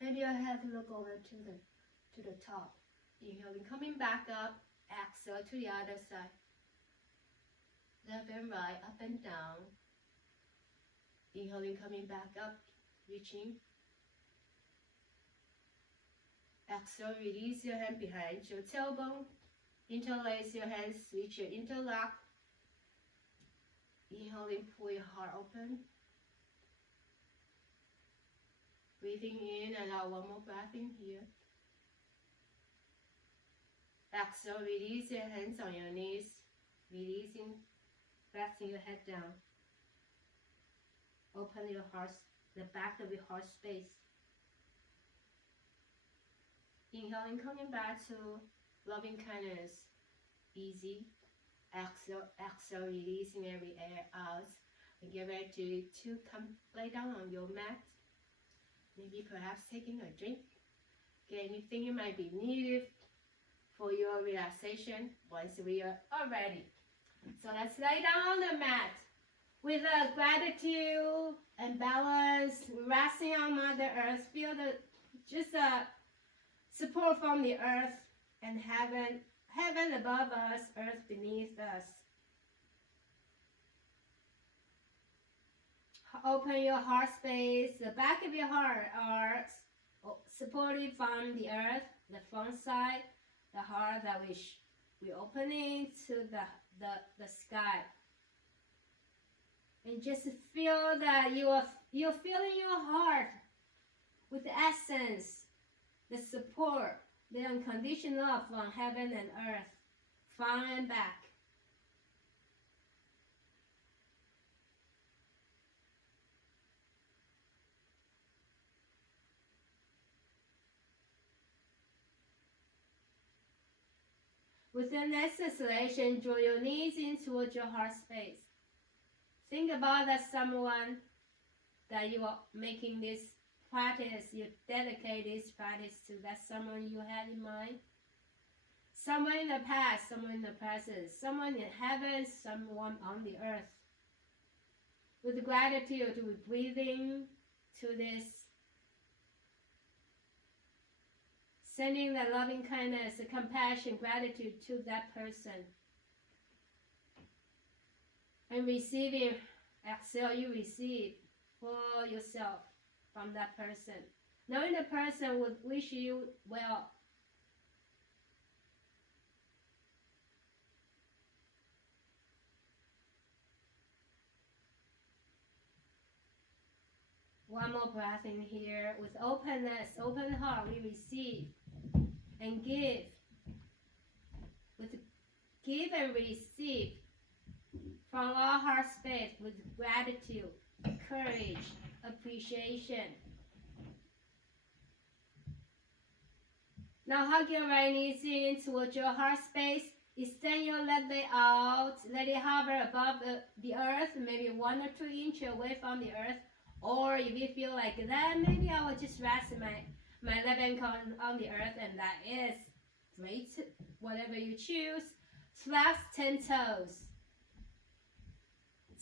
Maybe your head look over to the top. Inhaling, coming back up. Exhale to the other side. Left and right, up and down. Inhaling, coming back up, reaching. Exhale, release your hand behind your tailbone. Interlace your hands, switch your interlock. Inhaling, pull your heart open. Breathing in and out, one more breath in here. Exhale, release your hands on your knees. Releasing, resting your head down. Open your heart, the back of your heart space. Inhaling, coming back to loving kindness. Easy. Exhale, releasing every air out. And get ready to come lay down on your mat. Maybe perhaps taking a drink. Get anything you might be needed for your relaxation once we are all ready. So let's lay down on the mat with a gratitude and balance, resting on Mother Earth. Feel support from the earth and heaven above us, earth beneath us. Open your heart space. The back of your heart are supported from the earth, the front side, the heart that we're opening to the sky. And just feel that you're filling your heart with the essence, the support, the unconditional from heaven and earth, front and back. With the next exhalation, draw your knees in towards your heart space. Think about that someone that you are making this practice, you dedicate this practice to, that someone you had in mind. Someone in the past, someone in the present, someone in heaven, someone on the earth. With gratitude, we breathe in to this, sending the loving kindness, the compassion, gratitude to that person. And receiving, exhale, you receive for yourself from that person. Knowing the person would wish you well. One more breath in here. With openness, open heart, we receive and give. With give and receive from our heart space with gratitude, courage, appreciation. Now hug your right knees in towards your heart space. Extend your left leg out. Let it hover above the earth, maybe 1 or 2 inches away from the earth. Or if you feel like that, maybe I will just rest my left ankle on the earth, and that is great. Whatever you choose. Flex 10 toes.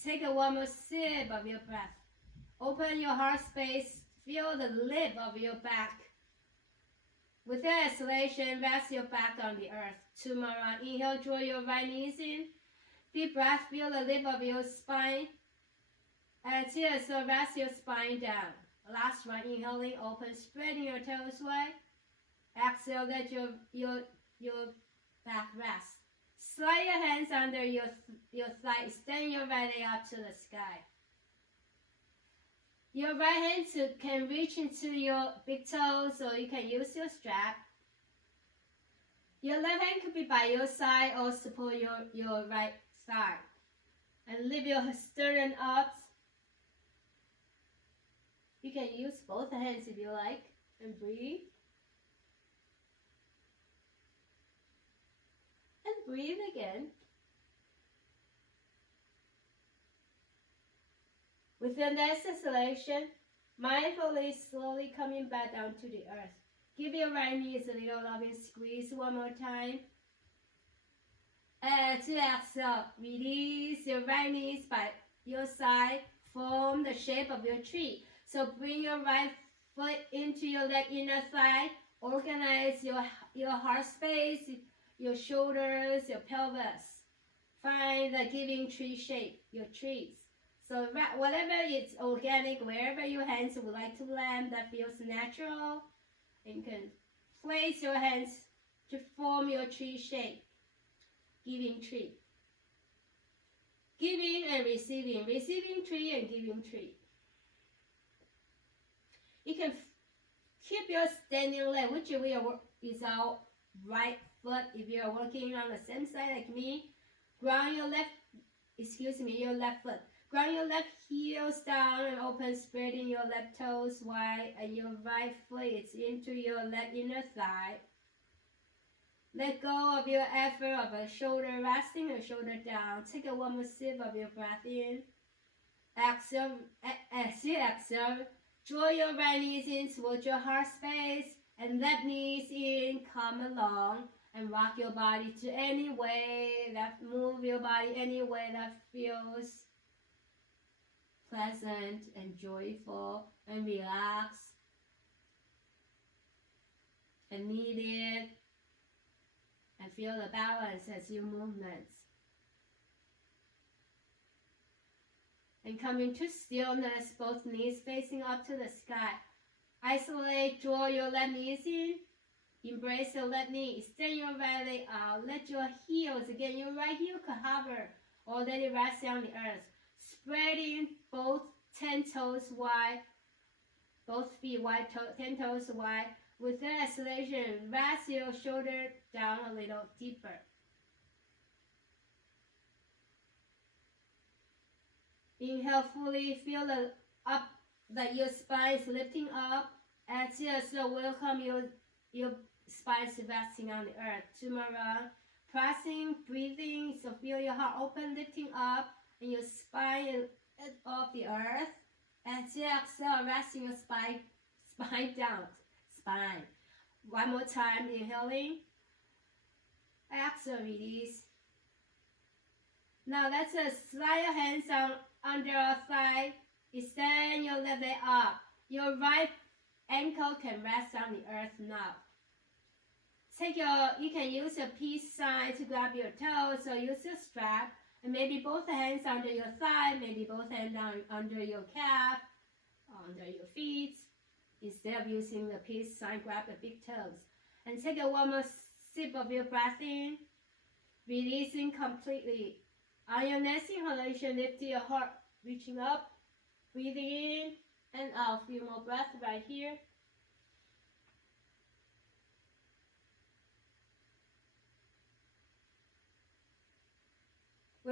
Take a 1 more sip of your breath. Open your heart space. Feel the lip of your back. With the exhalation, rest your back on the earth. 2 more rounds. Inhale, draw your right knees in. Deep breath, feel the lip of your spine. Exhale, so rest your spine down. Last one, inhaling, open, spreading your toes wide. Exhale, let your back rest. Slide your hands under your thigh. Extend your right leg up to the sky. Your right hand can reach into your big toes, so you can use your strap. Your left hand could be by your side or support your right thigh. And lift your sternum up. You can use both hands if you like, and breathe. And breathe again. With the next exhalation, mindfully slowly coming back down to the earth. Give your right knees a little loving squeeze 1 more time. And to exhale, release your right knees by your side, form the shape of your tree. So bring your right foot into your left inner thigh, organize your heart space, your shoulders, your pelvis. Find the giving tree shape, your trees. So whatever it's organic, wherever your hands would like to land that feels natural, you can place your hands to form your tree shape, giving tree. Giving and receiving, receiving tree and giving tree. You can keep your standing leg, which is our right foot. If you are working on the same side like me, ground your your left foot. Ground your left heels down and open, spreading your left toes wide, and your right foot is into your left inner thigh. Let go of your effort of a shoulder resting or shoulder down. Take a 1 more sip of your breath in. Exhale, exhale. Draw your right knees in towards your heart space, and left knees in, come along, and rock your body to any way that move your body any way that feels pleasant and joyful and relaxed and needed, and feel the balance as your movements. And come into stillness, both knees facing up to the sky. Isolate, draw your left knees in. Embrace your left knee. Extend your right leg out. Let your heels, again, your right heel could hover or let it rest on the earth. Spreading both 10 toes wide, both feet wide, 10 toes wide. With the exhalation, rest your shoulder down a little deeper. Inhale fully, feel that your spine is lifting up. Exhale, so welcome your spine is resting on the earth. 2 more rounds. Pressing, breathing, so feel your heart open, lifting up, and your spine is off the earth. Exhale, resting your spine down. Spine. 1 more time, inhaling. Exhale, release. Now let's slide your hands down under your thigh. Extend your left leg up. Your right ankle can rest on the earth now. You can use a peace sign to grab your toes, so use your strap, and maybe both hands under your thigh, maybe both hands under your calf, under your feet. Instead of using the peace sign, grab the big toes. And take a 1 more sip of your breath in, releasing completely. On your next inhalation, lift your heart, reaching up, breathing in and out. A few more breaths right here.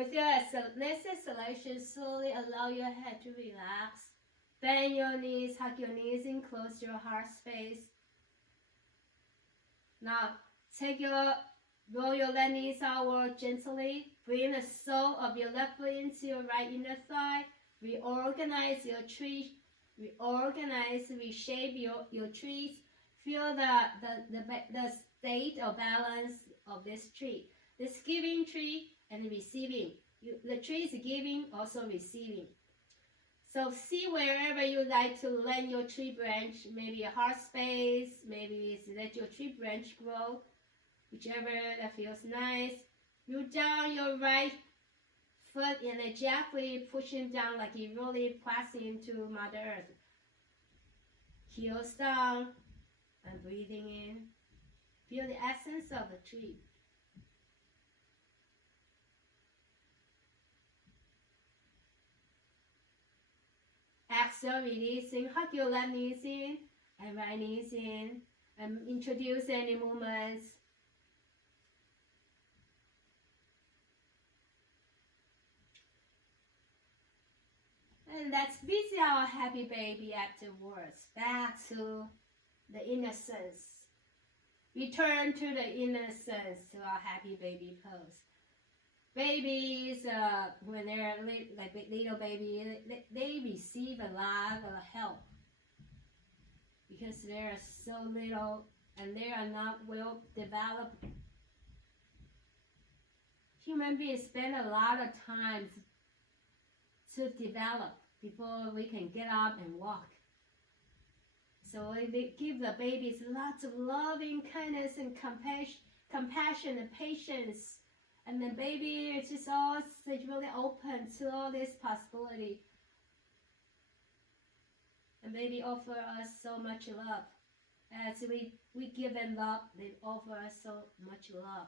With your next exhalation, slowly allow your head to relax. Bend your knees, hug your knees in, close your heart space. Now, roll your left knees outward gently. Bring the sole of your left foot into your right inner thigh. Reorganize your tree. Reshape your trees. Feel the state of balance of this tree. This giving tree and receiving. The tree is giving, also receiving. So see wherever you like to land your tree branch, maybe a heart space, maybe let your tree branch grow, whichever that feels nice. Root down your right foot energetically, pushing down like you're really pressing into Mother Earth. Heels down and breathing in. Feel the essence of the tree. Exhale, releasing. Hug your left knees in and right knees in. And introduce any movements. And let's visit our happy baby afterwards. Back to the innocence. Return to the innocence, to our happy baby pose. Babies, when they're like little baby, they receive a lot of help because they're so little and they are not well developed. Human beings spend a lot of time to develop before we can get up and walk. So they give the babies lots of loving kindness and compassion and patience. And the baby is just always really open to all this possibility. And baby offer us so much love. As we give them love, they offer us so much love.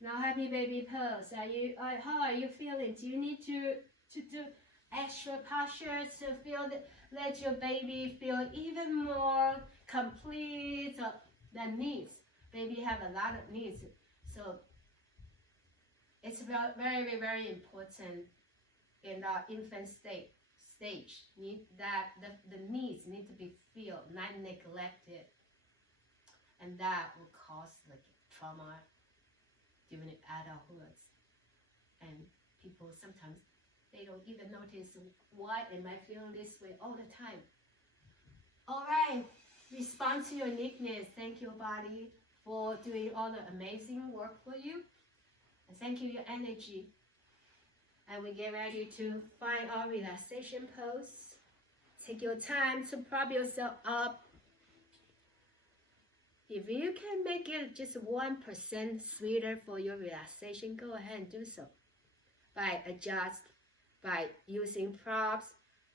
Now, happy baby pose. How are you feeling? Do you need to do extra posture to let your baby feel even more complete than needs? Baby have a lot of needs. So it's very, very important in the infant stage. That the needs need to be filled, not neglected, and that will cause like trauma during adulthood. And people sometimes they don't even notice, why am I feeling this way all the time? All right, respond to your uniqueness. Thank you, body, for doing all the amazing work for you. And thank you, your energy. And we get ready to find our relaxation pose. Take your time to prop yourself up. If you can make it just 1% sweeter for your relaxation, go ahead and do so. By using props,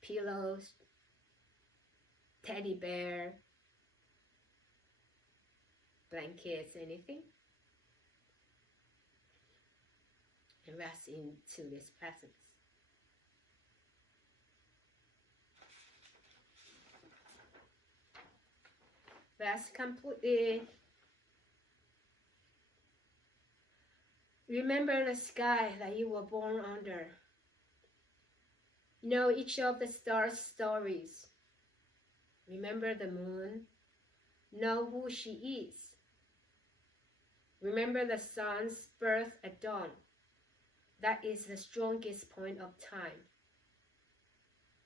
pillows, teddy bear, blankets, anything. And rest into this presence. Rest completely. Remember the sky that you were born under. Know each of the stars' stories. Remember the moon. Know who she is. Remember the sun's birth at dawn. That is the strongest point of time.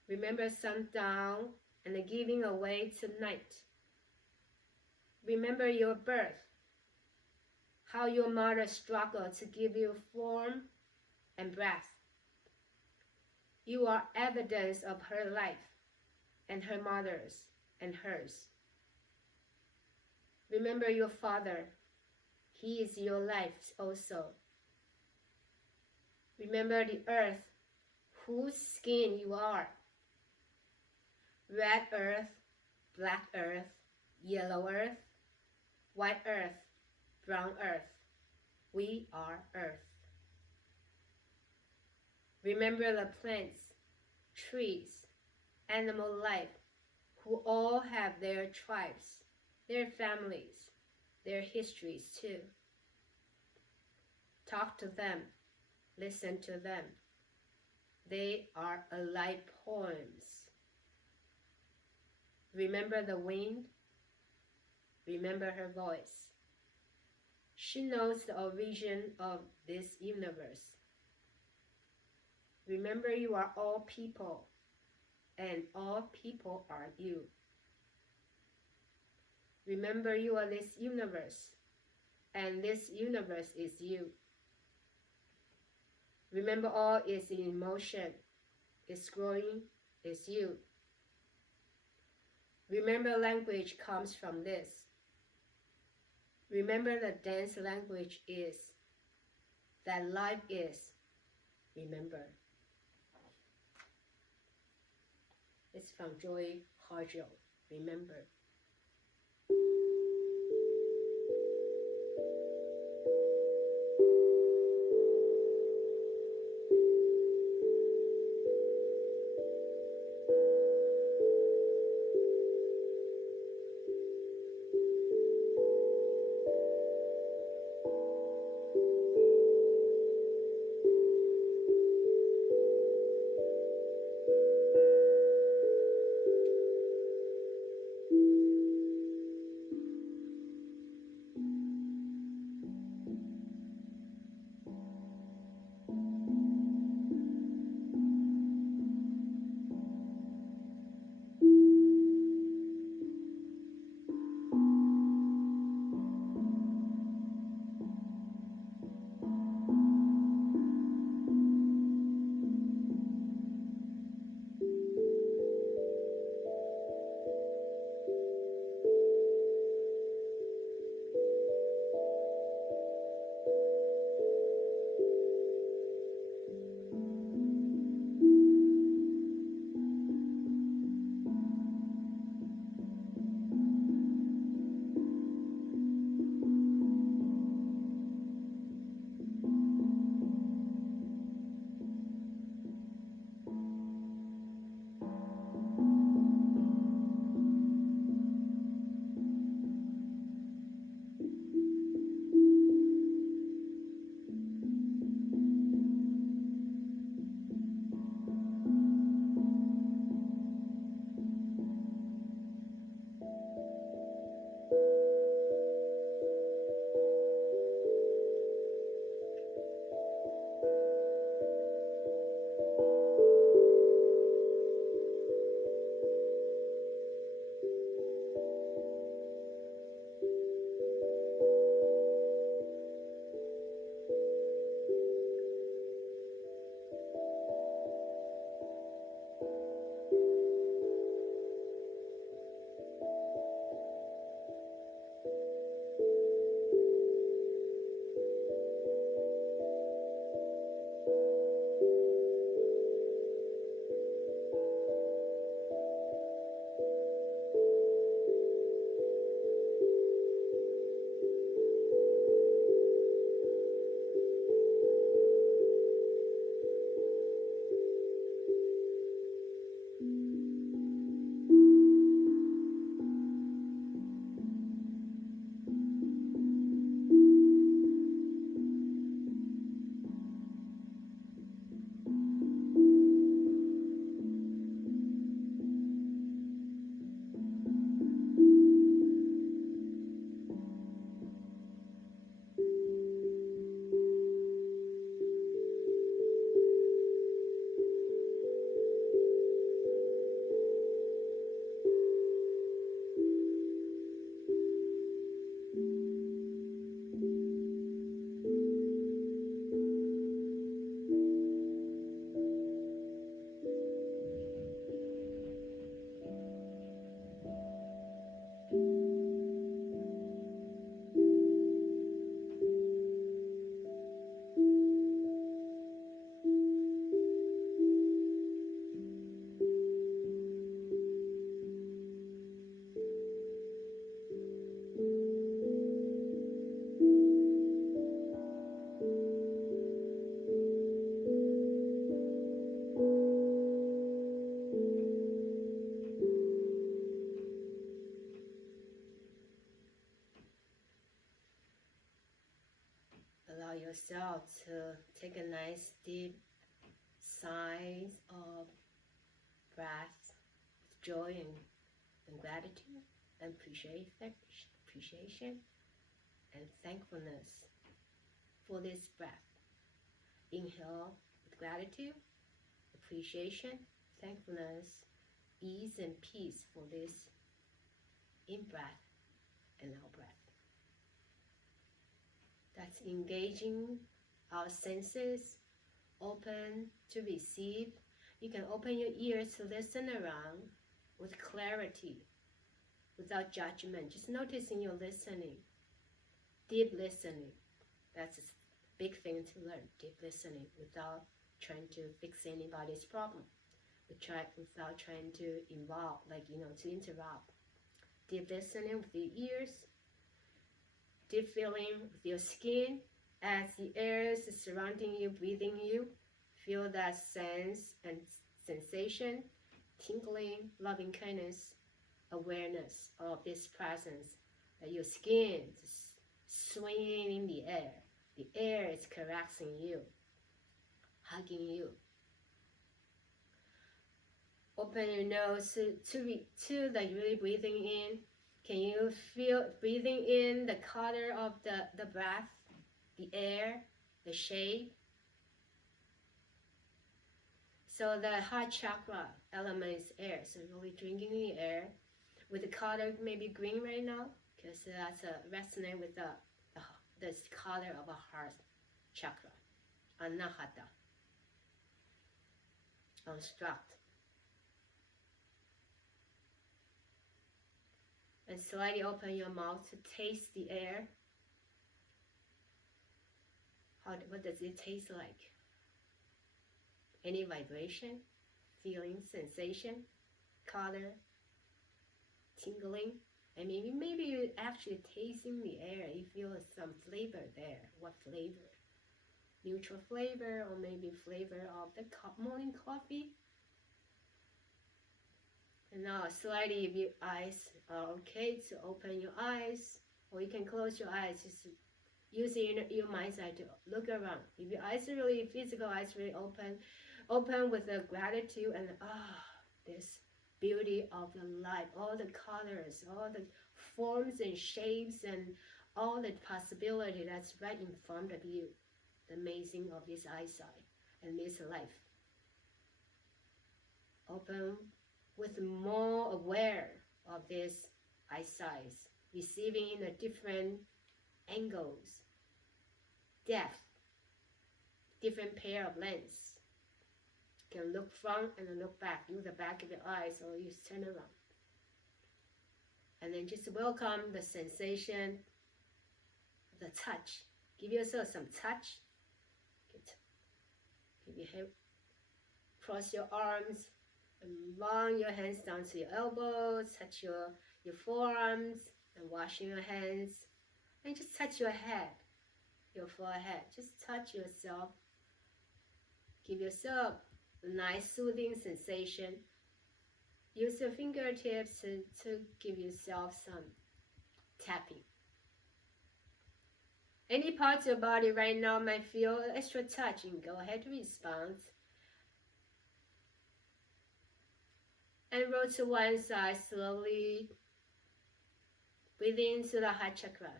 Remember sundown and the giving away tonight. Remember your birth, how your mother struggled to give you form and breath. You are evidence of her life and her mother's and hers. Remember your father. He is your life also. Remember the earth, whose skin you are. Red earth, black earth, yellow earth, white earth, brown earth. We are earth. Remember the plants, trees, animal life, who all have their tribes, their families, their histories too. Talk to them. Listen to them. They are alive poems. Remember the wind. Remember her voice. She knows the origin of this universe. Remember, you are all people, and all people are you. Remember, you are this universe, and this universe is you. Remember, all is in motion, is growing, is you. Remember, language comes from this. Remember, the dance language is, that life is. Remember. It's from Joy Harjo. Remember. Allow yourself to take a nice deep sigh of breath with joy and gratitude and appreciation and thankfulness for this breath. Inhale with gratitude, appreciation, thankfulness, ease and peace for this in-breath and out-breath. That's engaging our senses, open to receive. You can open your ears to listen around with clarity, without judgment. Just noticing you're listening, deep listening. That's a big thing to learn, deep listening, without trying to fix anybody's problem, without trying to involve, to interrupt. Deep listening with the ears, deep feeling with your skin as the air is surrounding you, breathing you. Feel that sense and sensation, tingling, loving kindness, awareness of this presence, that your skin is swinging in the air. The air is caressing you, hugging you. Open your nose to really breathing in. Can you feel breathing in the color of the breath, the air, the shape? So the heart chakra element is air. So really drinking the air with the color maybe green right now, because that's resonate with the color of a heart chakra, anahata, unstruct. And slightly open your mouth to taste the air. What does it taste like? Any vibration, feeling, sensation, color, tingling? And maybe you're actually tasting the air. You feel some flavor there. What flavor? Neutral flavor, or maybe flavor of the morning coffee. And now slightly, if your eyes are okay, to open your eyes, or you can close your eyes, just using your mind's eye to look around. If your eyes are really, physical eyes really open with the gratitude and this beauty of the light, all the colors, all the forms and shapes, and all the possibility that's right in front of you. The amazing of this eyesight and this life. Open with more aware of this eyesight, receiving in a different angles, depth, different pair of lens. You can look front and then look back, use the back of your eyes, or you turn around. And then just welcome the sensation of the touch. Give yourself some touch. Give your head, cross your arms, and long your hands down to your elbows, touch your forearms, and washing your hands. And just touch your head, your forehead. Just touch yourself. Give yourself a nice soothing sensation. Use your fingertips to give yourself some tapping. Any parts of your body right now might feel extra touching. Go ahead and respond. And roll to one side slowly. Breathe into the heart chakra.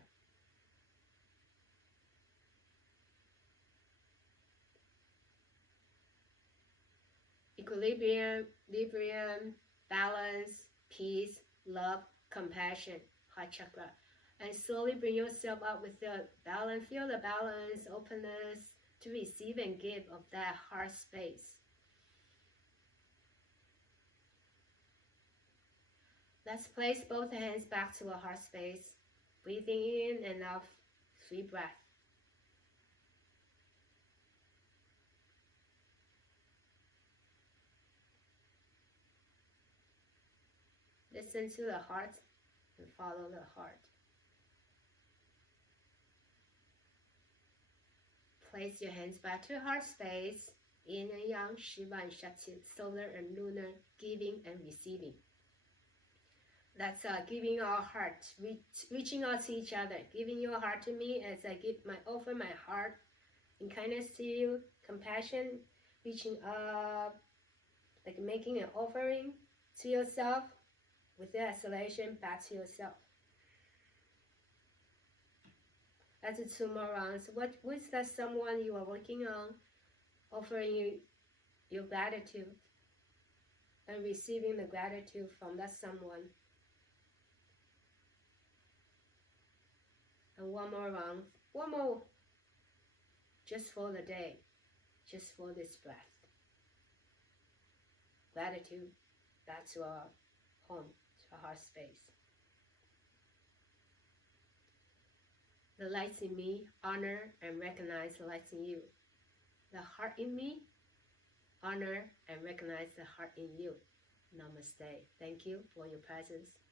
Equilibrium, balance, peace, love, compassion, heart chakra. And slowly bring yourself up with the balance. Feel the balance, openness to receive and give of that heart space. Let's place both hands back to a heart space. Breathing in and out, 3 breaths. Listen to the heart and follow the heart. Place your hands back to heart space. Yin and Yang, Shiva and Shakti, solar and lunar, giving and receiving. That's giving our heart, reaching out to each other, giving your heart to me as I offer my heart in kindness to you, compassion, reaching up, like making an offering to yourself with the exhalation back to yourself. That's 2 more rounds. What's that someone you are working on, offering you your gratitude and receiving the gratitude from that someone. And 1 more round, 1 more, just for the day, just for this breath. Gratitude back to our home, to our heart space. The lights in me honor and recognize the lights in you. The heart in me honor and recognize the heart in you. Namaste. Thank you for your presence.